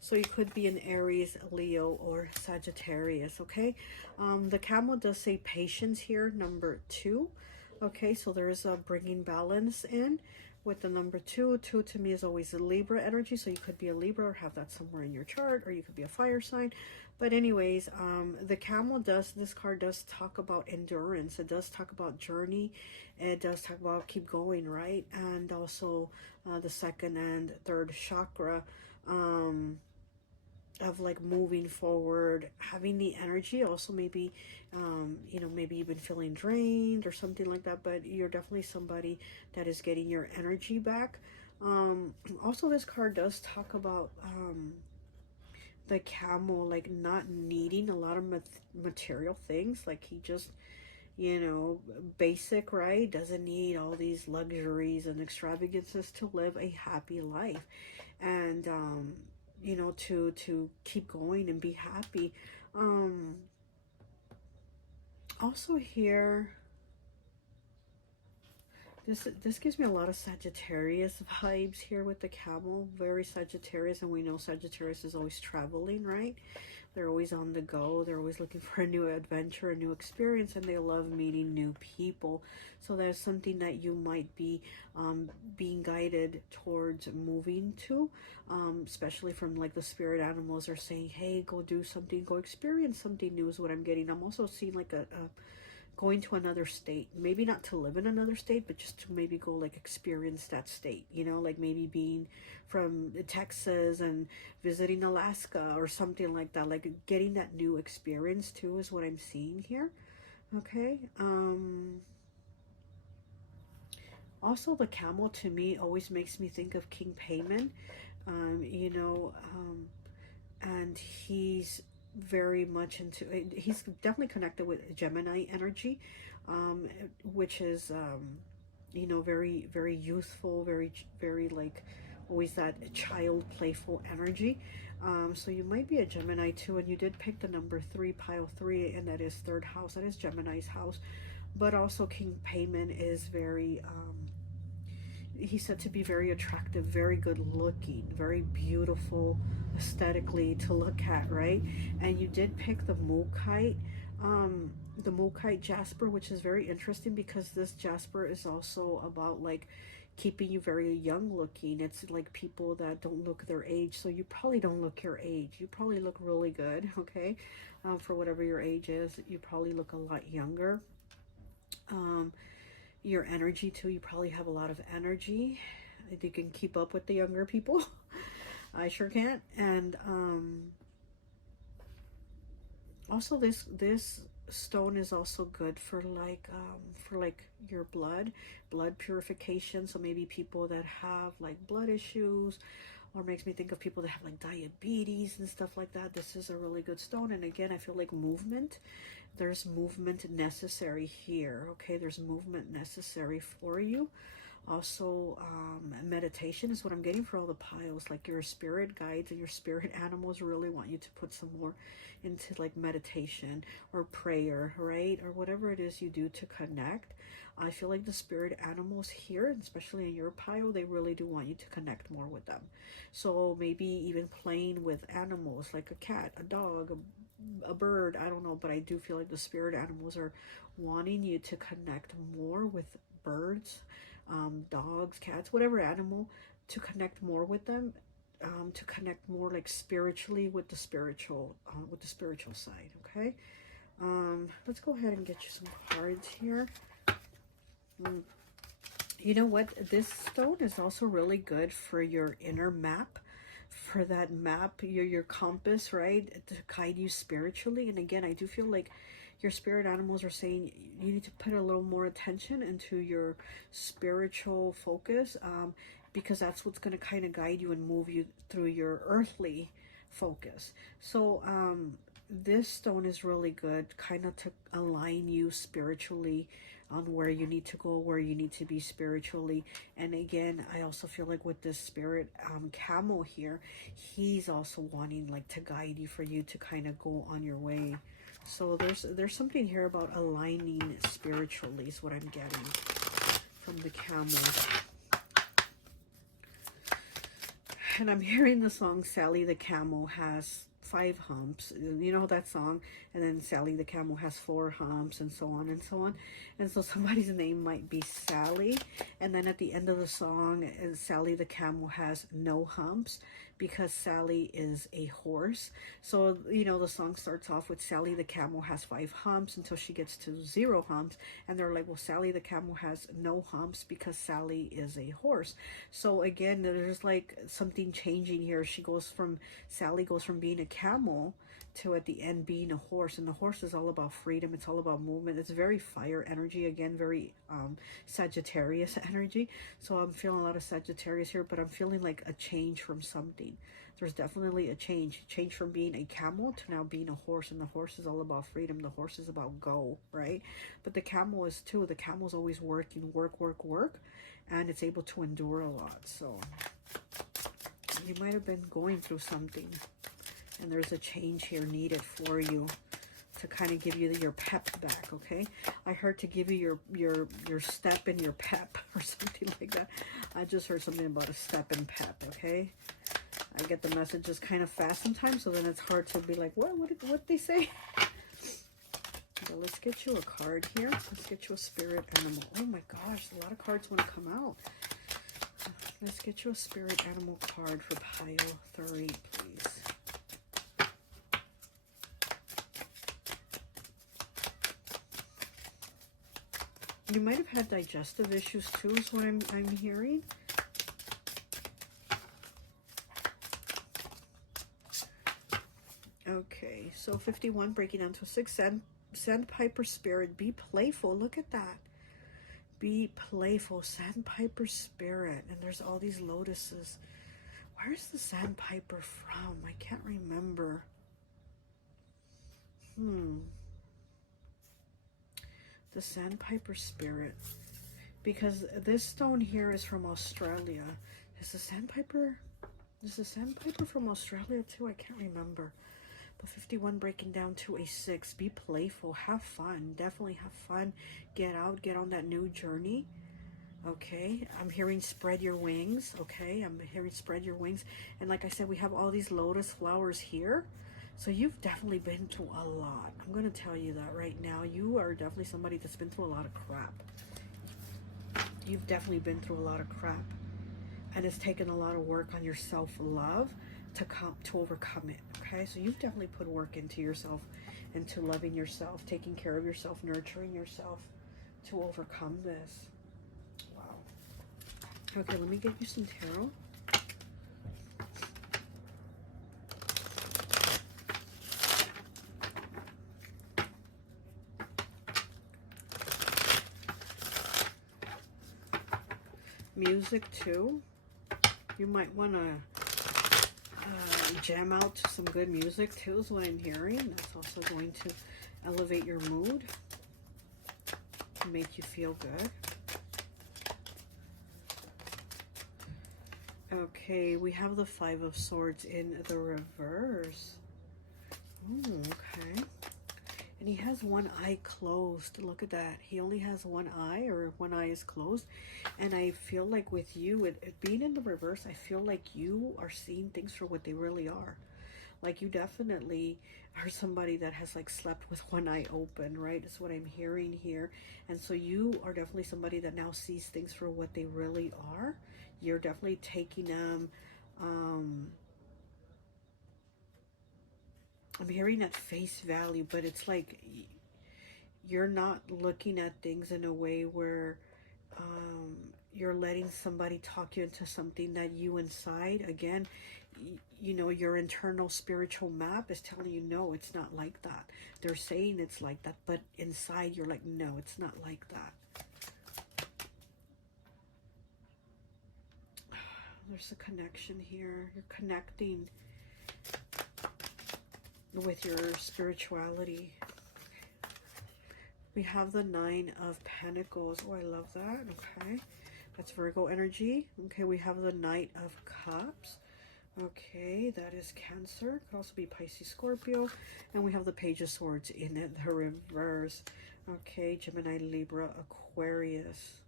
So you could be an Aries, Leo, or Sagittarius, okay? The camel does say patience here, number 2. Okay, so there's a bringing balance in with the number 2. 2 to me is always a Libra energy, so you could be a Libra or have that somewhere in your chart, or you could be a fire sign. But anyways, the camel this card does talk about endurance. It does talk about journey. It does talk about keep going, right? And also the second and third chakra. of like moving forward, having the energy. Also maybe you know, maybe you've been feeling drained or something like that, but you're definitely somebody that is getting your energy back. Also this card does talk about the camel like not needing a lot of material things. Like he just, you know, basic, right? Doesn't need all these luxuries and extravagances to live a happy life. And you know, to keep going and be happy. Also here, this gives me a lot of Sagittarius vibes here with the camel. Very Sagittarius, and we know Sagittarius is always traveling, right? They're always on the go. They're always looking for a new adventure, a new experience, and they love meeting new people. So that's something that you might be being guided towards moving to, especially from like the spirit animals are saying, hey, go do something, go experience something new is what I'm getting. I'm also seeing like a going to another state, maybe not to live in another state, but just to maybe go like experience that state, you know, like maybe being from Texas and visiting Alaska or something like that, like getting that new experience too is what I'm seeing here. Okay. Also the camel to me always makes me think of King Payman. You know, and he's very much into, he's definitely connected with Gemini energy, which is you know, very very youthful, very like always that child playful energy. So you might be a Gemini too, and you did pick the number 3, pile 3, and that is third house. That is Gemini's house. But also King Payman is very he's said to be very attractive, very good looking, very beautiful aesthetically to look at, right? And you did pick the Mookite Jasper, which is very interesting because this Jasper is also about like keeping you very young looking. It's like people that don't look their age, so you probably don't look your age. You probably look really good, okay? For whatever your age is, you probably look a lot younger. Your energy too, you probably have a lot of energy if you can keep up with the younger people. I sure can't. And also this stone is also good for like your blood purification. So maybe people that have like blood issues, or makes me think of people that have like diabetes and stuff like that. This is a really good stone. And again, I feel like movement, there's movement necessary here. Okay, there's movement necessary for you. Also meditation is what I'm getting for all the piles. Like your spirit guides and your spirit animals really want you to put some more into like meditation or prayer, right? Or whatever it is you do to connect. I feel like the spirit animals here, especially in your pile, they really do want you to connect more with them. So maybe even playing with animals like a cat, a dog, a bird, I don't know, but I do feel like the spirit animals are wanting you to connect more with birds, dogs, cats, whatever animal, to connect more with them, to connect more like spiritually with the spiritual side. Okay, let's go ahead and get you some cards here. You know what, this stone is also really good for your inner map, for that map, your compass, right, to guide you spiritually. And again, I do feel like your spirit animals are saying you need to put a little more attention into your spiritual focus, because that's what's going to kind of guide you and move you through your earthly focus. So this stone is really good kind of to align you spiritually on where you need to go, where you need to be spiritually. And again, I also feel like with this spirit camel here, he's also wanting like to guide you, for you to kind of go on your way. So there's something here about aligning spiritually is what I'm getting from the camel. And I'm hearing the song Sally the Camel has 5 humps. You know that song? And then Sally the Camel has 4 humps, and so on and so on. And so somebody's name might be Sally. And then at the end of the song, Sally the Camel has no humps. because Sally is a horse. So, you know, the song starts off with Sally the camel has 5 humps until she gets to 0 humps. And they're like, well, Sally the camel has no humps because Sally is a horse. So again, there's like something changing here. Sally goes from being a camel to at the end being a horse, and the horse is all about freedom. It's all about movement. It's very fire energy, again, very Sagittarius energy. So I'm feeling a lot of Sagittarius here, but I'm feeling like a change from something. There's definitely a change from being a camel to now being a horse, and the horse is all about freedom. The horse is about go, right? But the camel is too. The camel's always working, work, and it's able to endure a lot. So you might have been going through something, and there's a change here needed for you to kind of give you your pep back. Okay, I heard to give you your step and your pep or something like that. I just heard something about a step and pep. Okay, I get the messages kind of fast sometimes, so then it's hard to be like, what they say. So let's get you a card here. Let's get you a spirit animal. Oh my gosh, a lot of cards want to come out. Let's get you a spirit animal card for pile 3, please. You might have had digestive issues too, is what I'm hearing. Okay, so 51 breaking down to 6. Sandpiper spirit, be playful. Look at that. Be playful, sandpiper spirit. And there's all these lotuses. Where's the sandpiper from? I can't remember. The sandpiper spirit, because this stone here is from Australia. Is the sandpiper from Australia too? I can't remember. But 51 breaking down to a 6. Be playful, have fun, definitely have fun. Get out, get on that new journey. Okay, I'm hearing spread your wings. Okay, I'm hearing spread your wings. And like I said, we have all these lotus flowers here. So you've definitely been through a lot. I'm going to tell you that right now. You are definitely somebody that's been through a lot of crap. You've definitely been through a lot of crap. And it's taken a lot of work on your self-love to overcome it. Okay, so you've definitely put work into yourself, into loving yourself, taking care of yourself, nurturing yourself to overcome this. Wow. Okay, let me get you some tarot. Music too. You might want to jam out to some good music too, is what I'm hearing. That's also going to elevate your mood, make you feel good. Okay, we have the 5 of Swords in the reverse. Okay. And he has one eye closed. Look at that. He only has one eye, or one eye is closed. And I feel like with you, it being in the reverse, I feel like you are seeing things for what they really are. Like you definitely are somebody that has like slept with one eye open, right? That's what I'm hearing here. And so you are definitely somebody that now sees things for what they really are. You're definitely taking them, I'm hearing at face value, but it's like you're not looking at things in a way where you're letting somebody talk you into something that you inside, again, you know, your internal spiritual map is telling you, no, it's not like that. They're saying it's like that, but inside you're like, no, it's not like that. There's a connection here. You're connecting with your spirituality. We have the 9 of Pentacles. Oh, I love that. Okay, that's Virgo energy. Okay, we have the Knight of Cups. Okay, that is Cancer. Could also be Pisces, Scorpio. And we have the Page of Swords in the reverse. Okay, Gemini, Libra, Aquarius.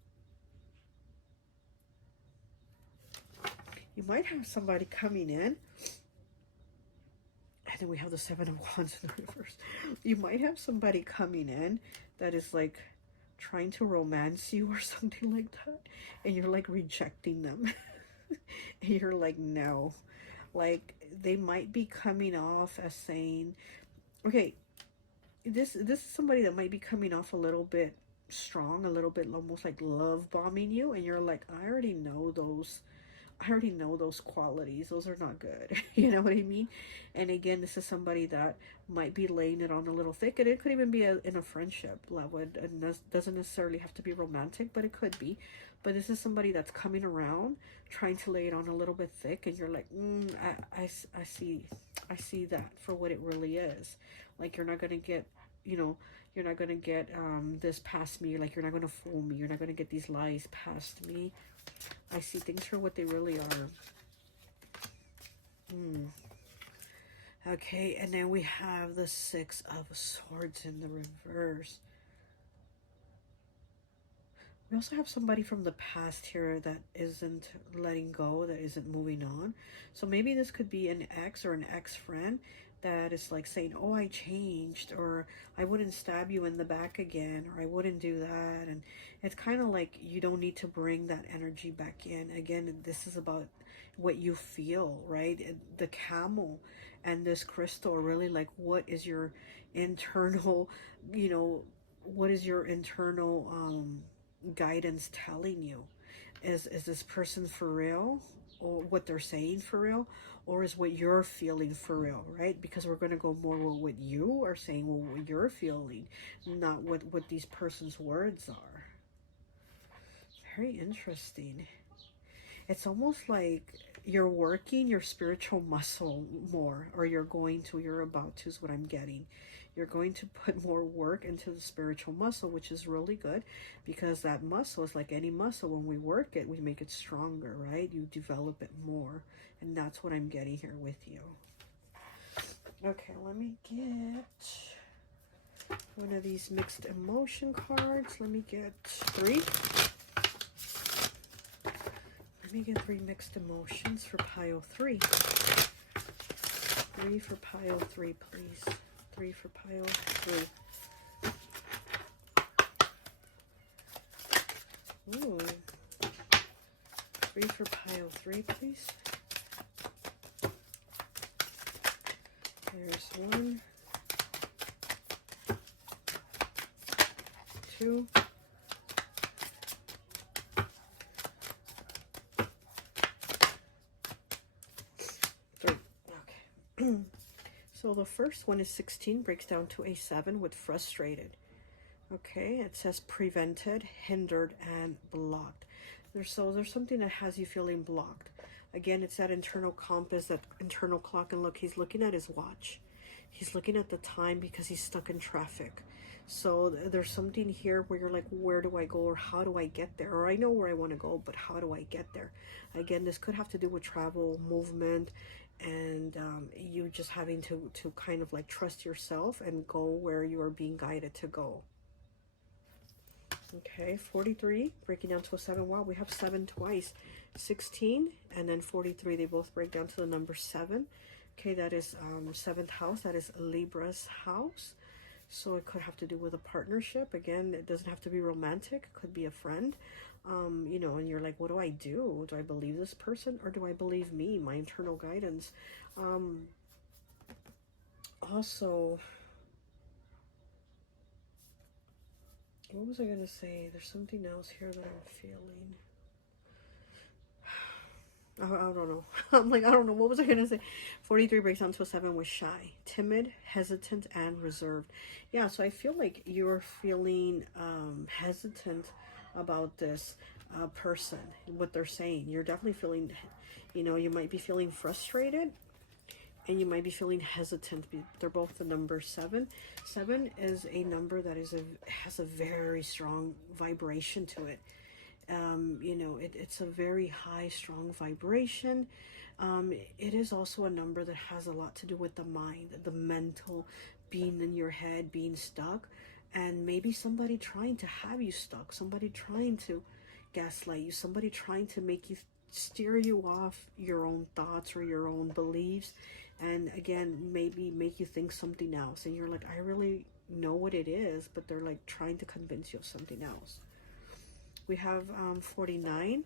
You might have somebody coming in. And then we have the 7 of Wands in the reverse. You might have somebody coming in that is like trying to romance you or something like that. And you're like rejecting them. And you're like, no. Like they might be coming off as saying, okay, this is somebody that might be coming off a little bit strong, a little bit almost like love bombing you, and you're like, I already know those qualities. Those are not good. You know what I mean? And again, this is somebody that might be laying it on a little thick, and it could even be in a friendship. Doesn't necessarily have to be romantic, but it could be. But this is somebody that's coming around, trying to lay it on a little bit thick, and you're like, I see that for what it really is. Like, you're not gonna get, you're not gonna get this past me. Like, you're not gonna fool me. You're not gonna get these lies past me. I see things for what they really are. Okay, and then we have the Six of Swords in the reverse. We also have somebody from the past here that isn't letting go, that isn't moving on. So maybe this could be an ex or an ex-friend that is like saying, oh, I changed, or I wouldn't stab you in the back again, or I wouldn't do that. And it's kind of like you don't need to bring that energy back in. Again, this is about what you feel, right? The camel and this crystal are really like, what is your internal, what is your internal guidance telling you? Is this person for real, or what they're saying for real, or is what you're feeling for real, right? Because we're going to go more with what you are saying, what you're feeling, not what these person's words are. Very interesting. It's almost like you're working your spiritual muscle more, or you're about to, is what I'm getting. You're going to put more work into the spiritual muscle, which is really good, because that muscle is like any muscle. When we work it, we make it stronger, right? You develop it more, and that's what I'm getting here with you. Okay, let me get one of these mixed emotion cards. Let me get three. Let me get three mixed emotions for pile 3. 3 for pile 3, please. 3 for pile 3. Ooh. 3 for pile 3, please. There's 1, 2, 3. Okay. So the first one is 16, breaks down to a 7 with frustrated. Okay, it says prevented, hindered, and blocked. There's something that has you feeling blocked. Again, it's that internal compass, that internal clock, and look, he's looking at his watch. He's looking at the time because he's stuck in traffic. So there's something here where you're like, where do I go, or how do I get there? Or I know where I want to go, but how do I get there? Again, this could have to do with travel, movement, and you just having to kind of like trust yourself and go where you are being guided to go. Okay, 43, breaking down to a 7. Wow, we have 7 twice. 16 and then 43, they both break down to the number 7. Okay, that is 7th house. That is Libra's house. So it could have to do with a partnership. Again, it doesn't have to be romantic. It could be a friend. And you're like, what do I do? Do I believe this person, or do I believe me, my internal guidance? Also, what was I going to say? There's something else here that I'm feeling. I don't know. I'm like, I don't know. What was I going to say? 43 breaks down to a 7 with shy, timid, hesitant, and reserved. Yeah, so I feel like you're feeling hesitant about this person, what they're saying. You're definitely feeling, you might be feeling frustrated, and you might be feeling hesitant. They're both the number 7. 7 is a number that has a very strong vibration to it. It's a very high, strong vibration. It is also a number that has a lot to do with the mind, the mental, being in your head, being stuck, and maybe somebody trying to have you stuck, somebody trying to gaslight you, somebody trying to make you steer you off your own thoughts or your own beliefs, and again, maybe make you think something else, and you're like, I really know what it is, but they're like trying to convince you of something else. We have 49,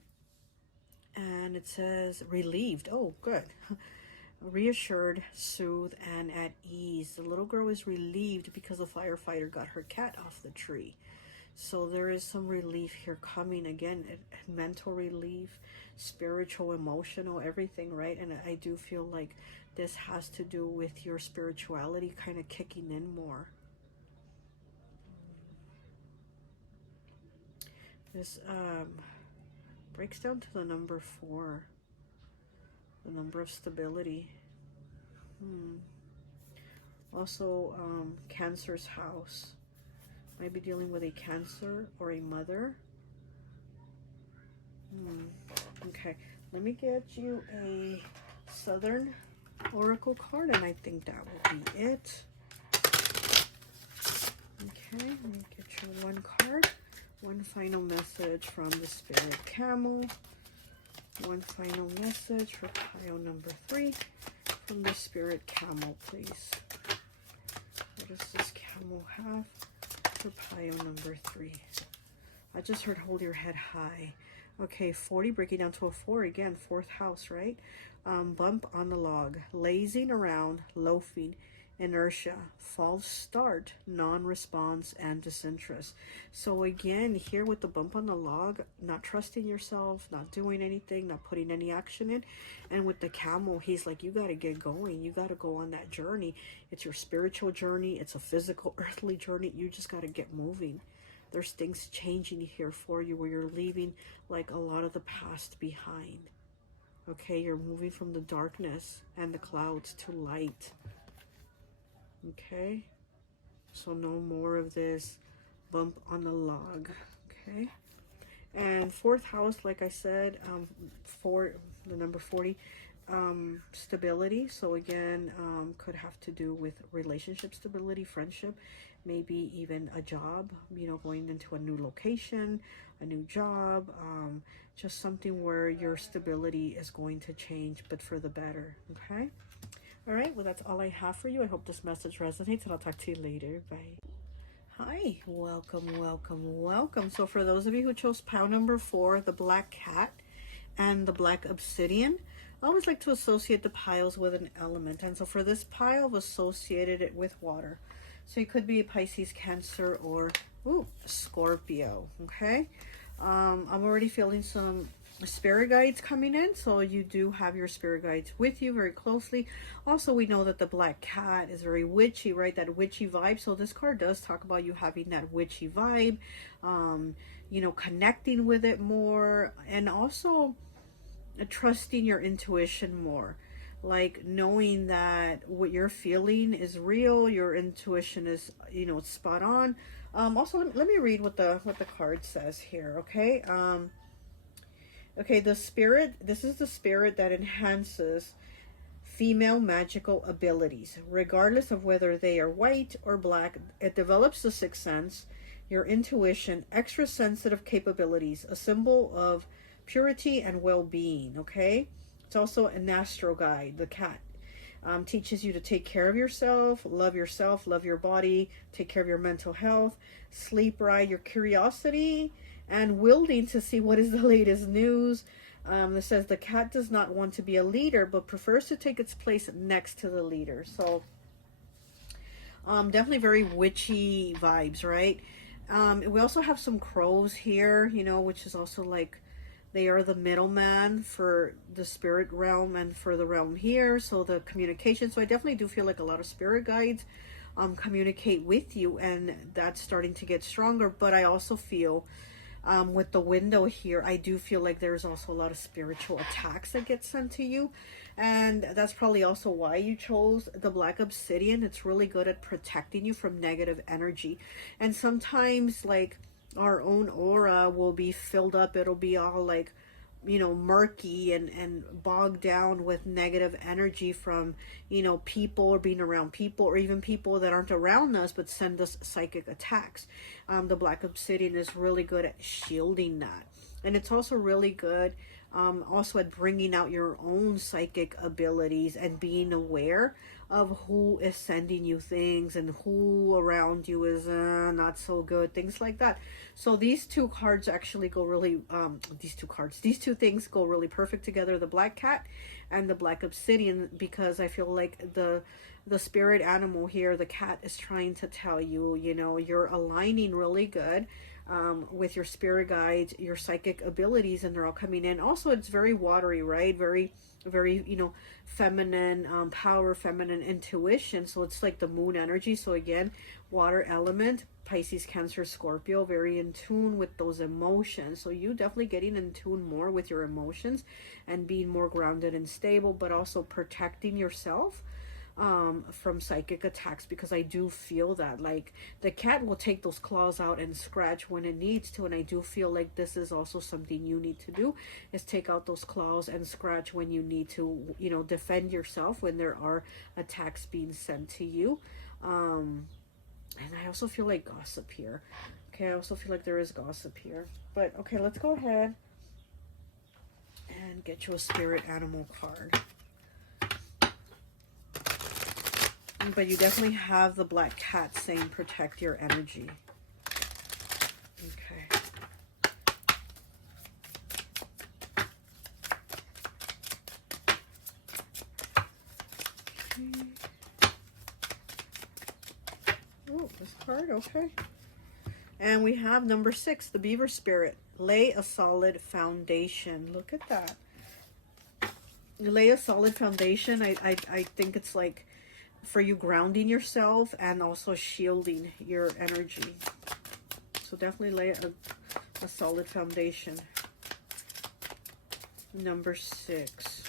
and it says relieved. Oh, good. reassured, soothed, and at ease. The little girl is relieved because the firefighter got her cat off the tree. So there is some relief here coming. Again, mental relief, spiritual, emotional, everything, right? And I do feel like this has to do with your spirituality kind of kicking in more. This breaks down to the number 4, the number of stability. Also, Cancer's house. Might be dealing with a Cancer or a mother. Okay, let me get you a Southern Oracle card, and I think that will be it. Okay, let me get you one card. One final message from the Spirit Camel. One final message for pile number 3 from the Spirit Camel, please. What does this camel have for pile number 3? I just heard hold your head high. Okay, 40 breaking down to a 4 again, 4th house, right? Bump on the log, lazing around, loafing, inertia, false start, non-response, and disinterest. So again, here with the bump on the log, not trusting yourself, not doing anything, not putting any action in. And with the camel, he's like, you got to get going. You got to go on that journey. It's your spiritual journey. It's a physical, earthly journey. You just got to get moving. There's things changing here for you where you're leaving like a lot of the past behind. Okay, you're moving from the darkness and the clouds to light. Okay, so no more of this bump on the log. Okay, and 4th house, like I said, for the number 40, stability. So again, could have to do with relationship stability, friendship, maybe even a job, you know, going into a new location, a new job, just something where your stability is going to change, but for the better. Okay. All right, well, that's all I have for you. I hope this message resonates, and I'll talk to you later. Bye. Hi, welcome, welcome, welcome. So for those of you who chose pile number 4, the black cat and the black obsidian, I always like to associate the piles with an element. And so for this pile, I've associated it with water. So it could be Pisces, Cancer, or Scorpio, okay? I'm already feeling some spirit guides coming in, so you do have your spirit guides with you very closely. Also, we know that the black cat is very witchy, right? That witchy vibe. So this card does talk about you having that witchy vibe, you know, connecting with it more, and also trusting your intuition more, like knowing that what you're feeling is real, your intuition is, you know, spot on. Also, let me read what the card says here. Okay. Okay, the spirit, this is the spirit that enhances female magical abilities, regardless of whether they are white or black. It develops the sixth sense, your intuition, extra sensitive capabilities, a symbol of purity and well-being. Okay, it's also an astro guide. The cat teaches you to take care of yourself, love your body, take care of your mental health, sleep right, your curiosity, and wielding to see what is the latest news. It says the cat does not want to be a leader, but prefers to take its place next to the leader. So definitely very witchy vibes, right? We also have some crows here, you know, which is also like they are the middleman for the spirit realm and for the realm here. So the communication. So I definitely do feel like a lot of spirit guides communicate with you, and that's starting to get stronger. But I also feel with the window here, I do feel like there's also a lot of spiritual attacks that get sent to you. And that's probably also why you chose the black obsidian. It's really good at protecting you from negative energy. And sometimes like our own aura will be filled up. It'll be all like, you know, murky and bogged down with negative energy from, you know, people, or being around people, or even people that aren't around us but send us psychic attacks. The black obsidian is really good at shielding that. And it's also really good Also at bringing out your own psychic abilities and being aware of who is sending you things and who around you is not so good, things like that. So these two cards actually go really, these two things go really perfect together, the black cat and the black obsidian, because I feel like the spirit animal here, the cat, is trying to tell you, you know, you're aligning really good with your spirit guides, your psychic abilities, and they're all coming in. Also, it's very watery, right? Very, very, you know, feminine power, feminine intuition. So it's like the moon energy. So again, water element, Pisces, Cancer, Scorpio, very in tune with those emotions. So you definitely getting in tune more with your emotions and being more grounded and stable, but also protecting yourself from psychic attacks, because I do feel that, like, the cat will take those claws out and scratch when it needs to, and I do feel like this is also something you need to do, is take out those claws and scratch when you need to, you know, defend yourself when there are attacks being sent to you. And I also feel like gossip here. Okay, I also feel like there is gossip here. But okay, let's go ahead and get you a spirit animal card. But you definitely have the black cat saying protect your energy. Okay. Oh, this card, okay. And we have number 6, the beaver spirit. Lay a solid foundation. Look at that. Lay a solid foundation. I think it's like for you grounding yourself and also shielding your energy. So definitely lay a solid foundation. Number 6.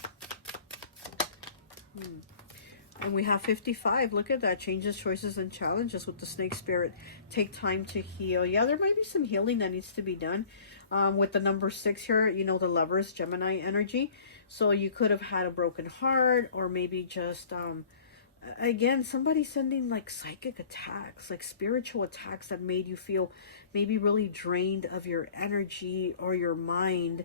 And we have 55. Look at that. Changes, choices, and challenges with the snake spirit. Take time to heal. Yeah, there might be some healing that needs to be done. With the number 6 here, you know, the Lovers, Gemini energy. So you could have had a broken heart, or maybe just again, somebody sending like psychic attacks, like spiritual attacks that made you feel maybe really drained of your energy or your mind,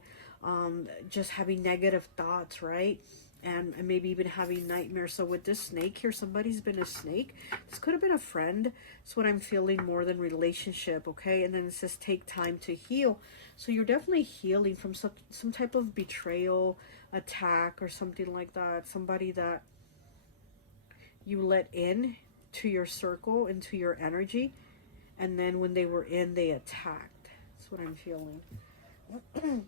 just having negative thoughts, right? And maybe even having nightmares. So with this snake here, somebody's been a snake. This could have been a friend. That's what I'm feeling more than relationship, okay? And then it says take time to heal. So you're definitely healing from some type of betrayal, attack, or something like that. Somebody that you let in to your circle, into your energy, and then when they were in, they attacked. That's what I'm feeling. Okay,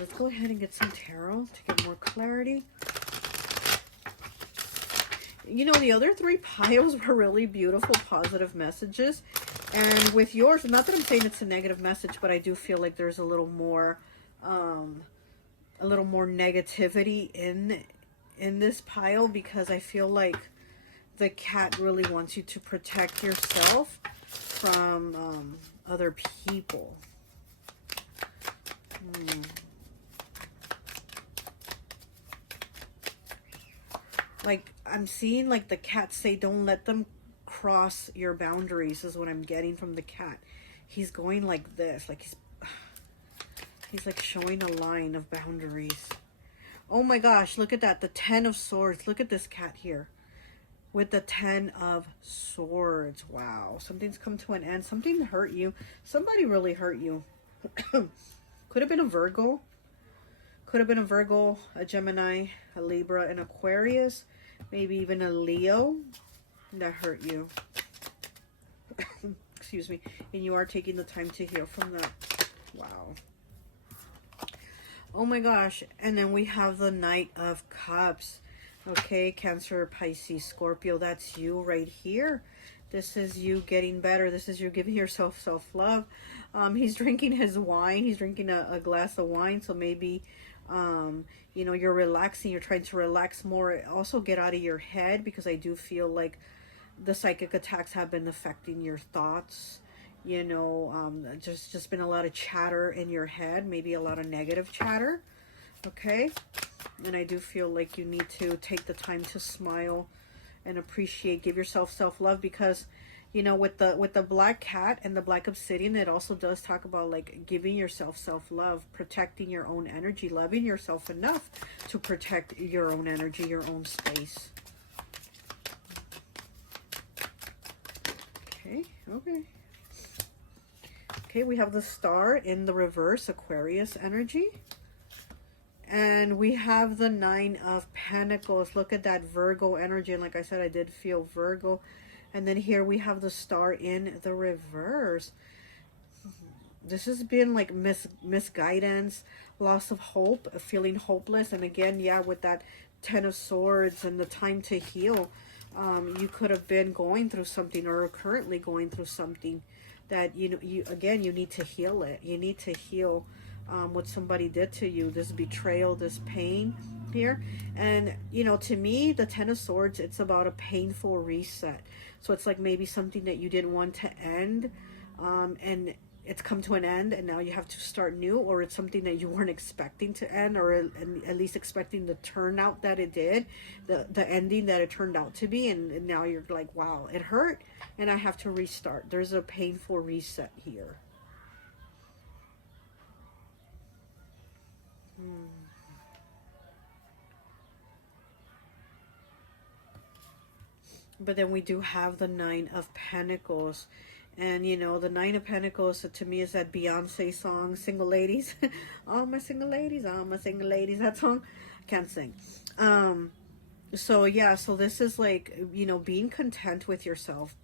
let's go ahead and get some tarot to get more clarity. You know, the other 3 piles were really beautiful, positive messages. And with yours, not that I'm saying it's a negative message, but I do feel like there's a little more negativity in this pile, because I feel like the cat really wants you to protect yourself from other people. Like, I'm seeing like the cat say, don't let them cross your boundaries, is what I'm getting from the cat. He's going like this, like he's like showing a line of boundaries. Oh my gosh, look at that, the 10 of Swords. Look at this cat here with the 10 of Swords. Wow, something's come to an end. Something hurt you. Somebody really hurt you. Could have been a Virgo. Could have been a Virgo, a Gemini, a Libra, an Aquarius, maybe even a Leo that hurt you. Excuse me. And you are taking the time to heal from that. Wow. Oh my gosh. And then we have the Knight of Cups. Okay, Cancer, Pisces, Scorpio. That's you right here. This is you getting better. This is you giving yourself self-love. He's drinking his wine. He's drinking a glass of wine. So maybe, you know, you're relaxing. You're trying to relax more. Also get out of your head, because I do feel like the psychic attacks have been affecting your thoughts. You know, just been a lot of chatter in your head, maybe a lot of negative chatter. Okay, and I do feel like you need to take the time to smile and appreciate, give yourself self-love, because You know, with the black cat and the black obsidian, it also does talk about like giving yourself self-love, protecting your own energy, loving yourself enough to protect your own energy, your own space. Okay, okay. Okay, we have the star in the reverse, Aquarius energy. And we have the Nine of Pentacles. Look at that Virgo energy. And like I said, I did feel Virgo. And then here we have the star in the reverse. This has been like misguidance, loss of hope, feeling hopeless. And again, yeah, with that Ten of Swords and the time to heal, you could have been going through something or currently going through something that, you know, you need to heal it. You need to heal what somebody did to you, this betrayal, this pain here. And, you know, to me, the Ten of Swords, it's about a painful reset. So it's like maybe something that you didn't want to end, and it's come to an end, and now you have to start new, or it's something that you weren't expecting to end, or at least expecting the turnout that it did, the ending that it turned out to be, and now you're like, wow, it hurt, and I have to restart. There's a painful reset here. But then we do have the Nine of Pentacles. And, you know, the Nine of Pentacles, to me, is that Beyonce song, Single Ladies. All my single ladies, all my single ladies. That song, can't sing. So, yeah, so this is like, you know, being content with yourself,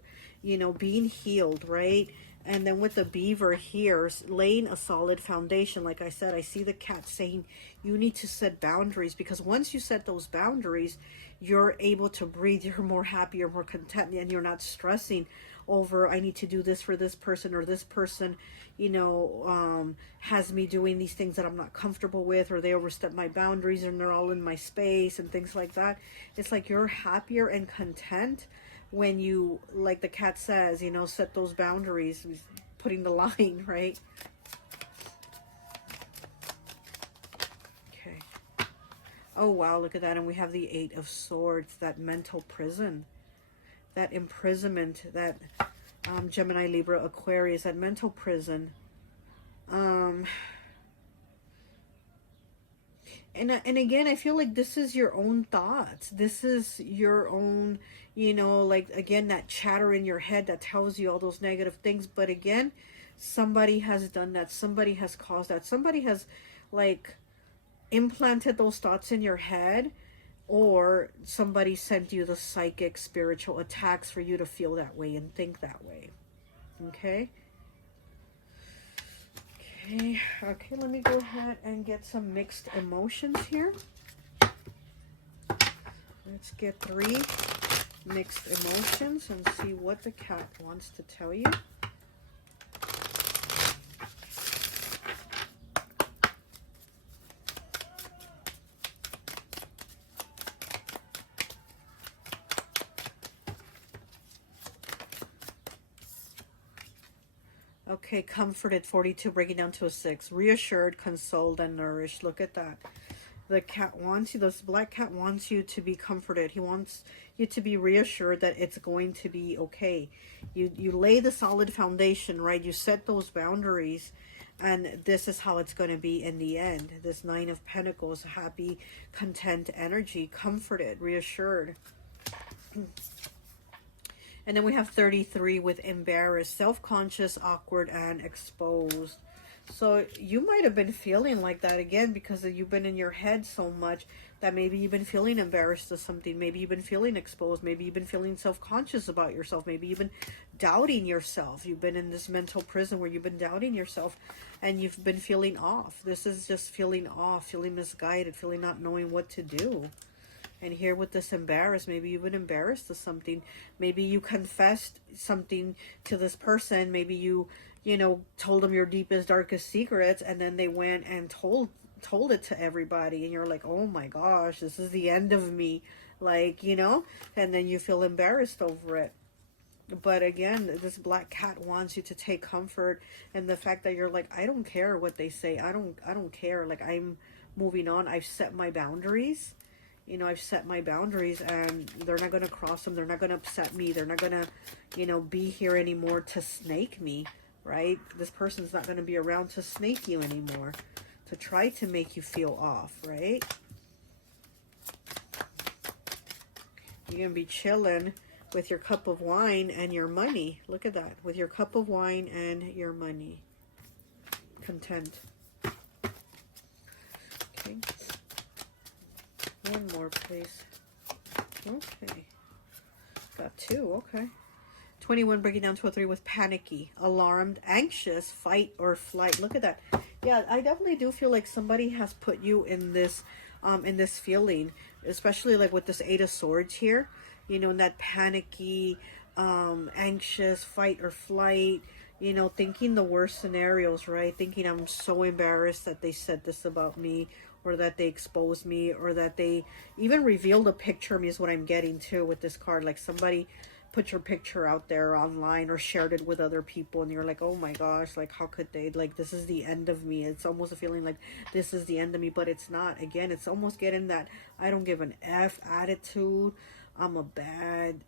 you know, being healed, right? And then with the beaver here, laying a solid foundation. Like I said, I see the cat saying you need to set boundaries, because once you set those boundaries, you're able to breathe, you're more happy, you're more content, and you're not stressing over, I need to do this for this person, or this person, you know, has me doing these things that I'm not comfortable with, or they overstep my boundaries and they're all in my space and things like that. It's like you're happier and content when you, like the cat says, you know, set those boundaries, putting the line, right? Okay. Oh, wow, look at that. And we have the Eight of Swords, that mental prison, that imprisonment, that Gemini, Libra, Aquarius, that mental prison. And again, I feel like this is your own thoughts. This is your own, you know, like, again, that chatter in your head that tells you all those negative things. But again, somebody has done that. Somebody has caused that. Somebody has, like, implanted those thoughts in your head, or somebody sent you the psychic spiritual attacks for you to feel that way and think that way. Okay. Okay, let me go ahead and get some mixed emotions here. Let's get 3 mixed emotions and see what the cat wants to tell you. Okay, comforted, 42, breaking down to a 6. Reassured, consoled, and nourished. Look at that. The cat wants you, this black cat wants you to be comforted. He wants you to be reassured that it's going to be okay. You lay the solid foundation, right? You set those boundaries, and this is how it's going to be in the end. This Nine of Pentacles, happy, content energy, comforted, reassured. And then we have 33 with embarrassed, self-conscious, awkward, and exposed. So you might have been feeling like that again because you've been in your head so much that maybe you've been feeling embarrassed of something. Maybe you've been feeling exposed. Maybe you've been feeling self-conscious about yourself. Maybe you've been doubting yourself. You've been in this mental prison where you've been doubting yourself and you've been feeling off. This is just feeling off, feeling misguided, feeling not knowing what to do. And here with this embarrassed, maybe you've been embarrassed of something. Maybe you confessed something to this person. Maybe you know, told them your deepest, darkest secrets, and then they went and told it to everybody. And you're like, oh my gosh, this is the end of me. Like, you know, and then you feel embarrassed over it. But again, this black cat wants you to take comfort in the fact that you're like, I don't care what they say. I don't care. Like, I'm moving on. I've set my boundaries. you know, I've set my boundaries and they're not going to cross them. They're not going to upset me. They're not going to, you know, be here anymore to snake me, right? This person's not going to be around to snake you anymore, to try to make you feel off, right? You're going to be chilling with your cup of wine and your money. Look at that. With your cup of wine and your money. Content. Okay. One more, please. Okay. Got two. Okay. 21 breaking down to a 3 with panicky, alarmed, anxious, fight or flight. Look at that. Yeah, I definitely do feel like somebody has put you in this feeling, especially like with this 8 of Swords here, you know, in that panicky, anxious, fight or flight, you know, thinking the worst scenarios, right? Thinking I'm so embarrassed that they said this about me, or that they exposed me, or that they even revealed a picture of me is what I'm getting to with this card. Like somebody put your picture out there online or shared it with other people, and you're like, oh my gosh, like how could they, like this is the end of me. It's almost a feeling like this is the end of me, but it's not. Again, it's almost getting that I don't give an F attitude. I'm a bad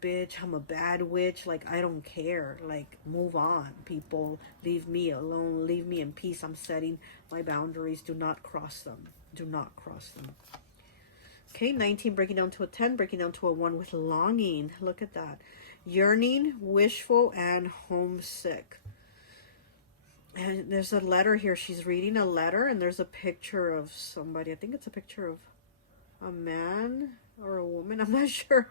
bitch, I'm a bad witch, like I don't care, like move on, people, leave me alone, leave me in peace. I'm setting my boundaries. Do not cross them. Do not cross them. Okay, 19 breaking down to a 10, breaking down to a 1 with longing. Look at that. Yearning, wishful, and homesick. And there's a letter here. She's reading a letter, and there's a picture of somebody. I think it's a picture of a man or a woman. I'm not sure.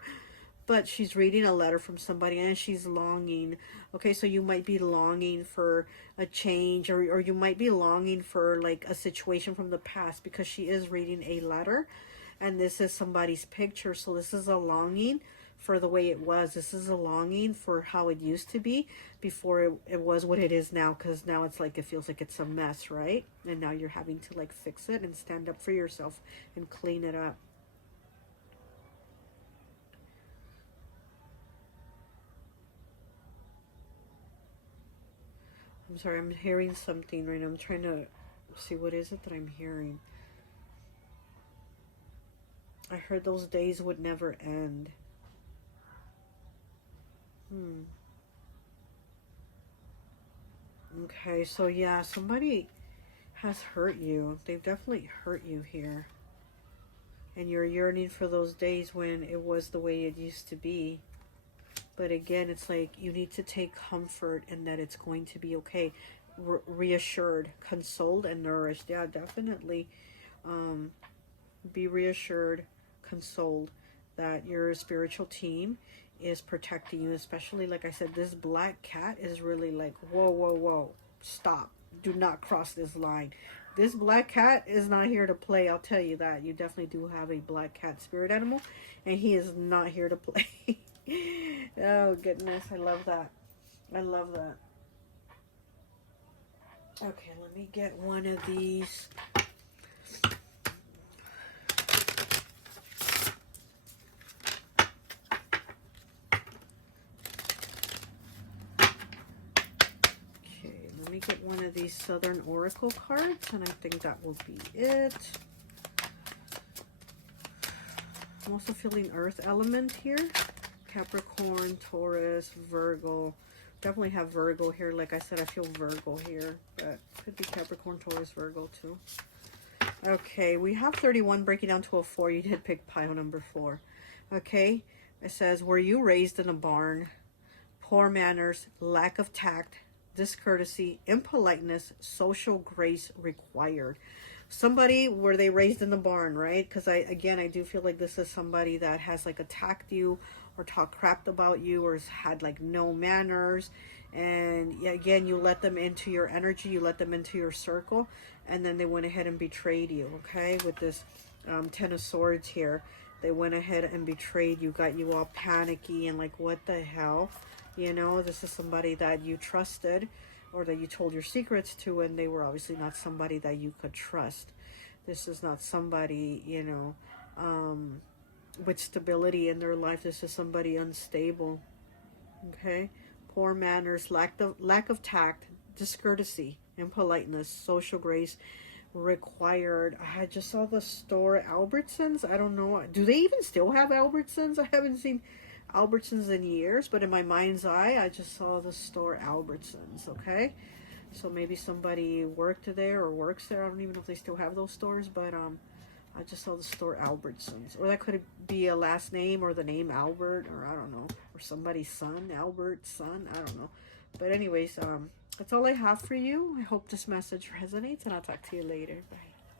But she's reading a letter from somebody, and she's longing. Okay, so you might be longing for a change, or you might be longing for like a situation from the past, because she is reading a letter. And this is somebody's picture. So this is a longing for the way it was. This is a longing for how it used to be before it was what it is now. Because now it's like, it feels like it's a mess, right? And now you're having to like fix it and stand up for yourself and clean it up. I'm sorry, I'm hearing something right now. I'm trying to see what is it that I'm hearing. I heard those days would never end. Okay, so yeah, somebody has hurt you. They've definitely hurt you here. And you're yearning for those days when it was the way it used to be. But again, it's like you need to take comfort in that it's going to be okay. Reassured, consoled, and nourished. Yeah, definitely be reassured, consoled that your spiritual team is protecting you. Especially, like I said, this black cat is really like, whoa, whoa, whoa, stop. Do not cross this line. This black cat is not here to play. I'll tell you that. You definitely do have a black cat spirit animal, and he is not here to play. Oh, goodness. I love that. I love that. Okay, let me get one of these. Okay, let me get one of these Southern Oracle cards, and I think that will be it. I'm also feeling Earth element here. Capricorn, Taurus, Virgo. Definitely have Virgo here. Like I said, I feel Virgo here, but could be Capricorn, Taurus, Virgo too. Okay, we have 31 breaking down to a 4. You did pick pile number 4. Okay, it says, were you raised in a barn? Poor manners, lack of tact, discourtesy, impoliteness, social grace required. Somebody, were they raised in the barn, right? Because I do feel like this is somebody that has like attacked you or talked crap about you, or has had like no manners. And again, you let them into your energy, you let them into your circle, and then they went ahead and betrayed you. Okay, with this 10 of Swords here, they went ahead and betrayed you, got you all panicky and like, what the hell? You know, this is somebody that you trusted, or that you told your secrets to, and they were obviously not somebody that you could trust. This is not somebody, you know, with stability in their life. This is somebody unstable. Okay, poor manners, lack of tact, discourtesy, impoliteness, social grace required. I just saw the store Albertsons. I don't know. Do they even still have Albertsons? I haven't seen Albertsons in years, but in my mind's eye, I just saw the store Albertsons, okay? So maybe somebody worked there or works there. I don't even know if they still have those stores, but I just saw the store Albertsons. Or that could be a last name or the name Albert, or I don't know, or somebody's son, Albert's son, I don't know. But anyways, that's all I have for you. I hope this message resonates, and I'll talk to you later. Bye.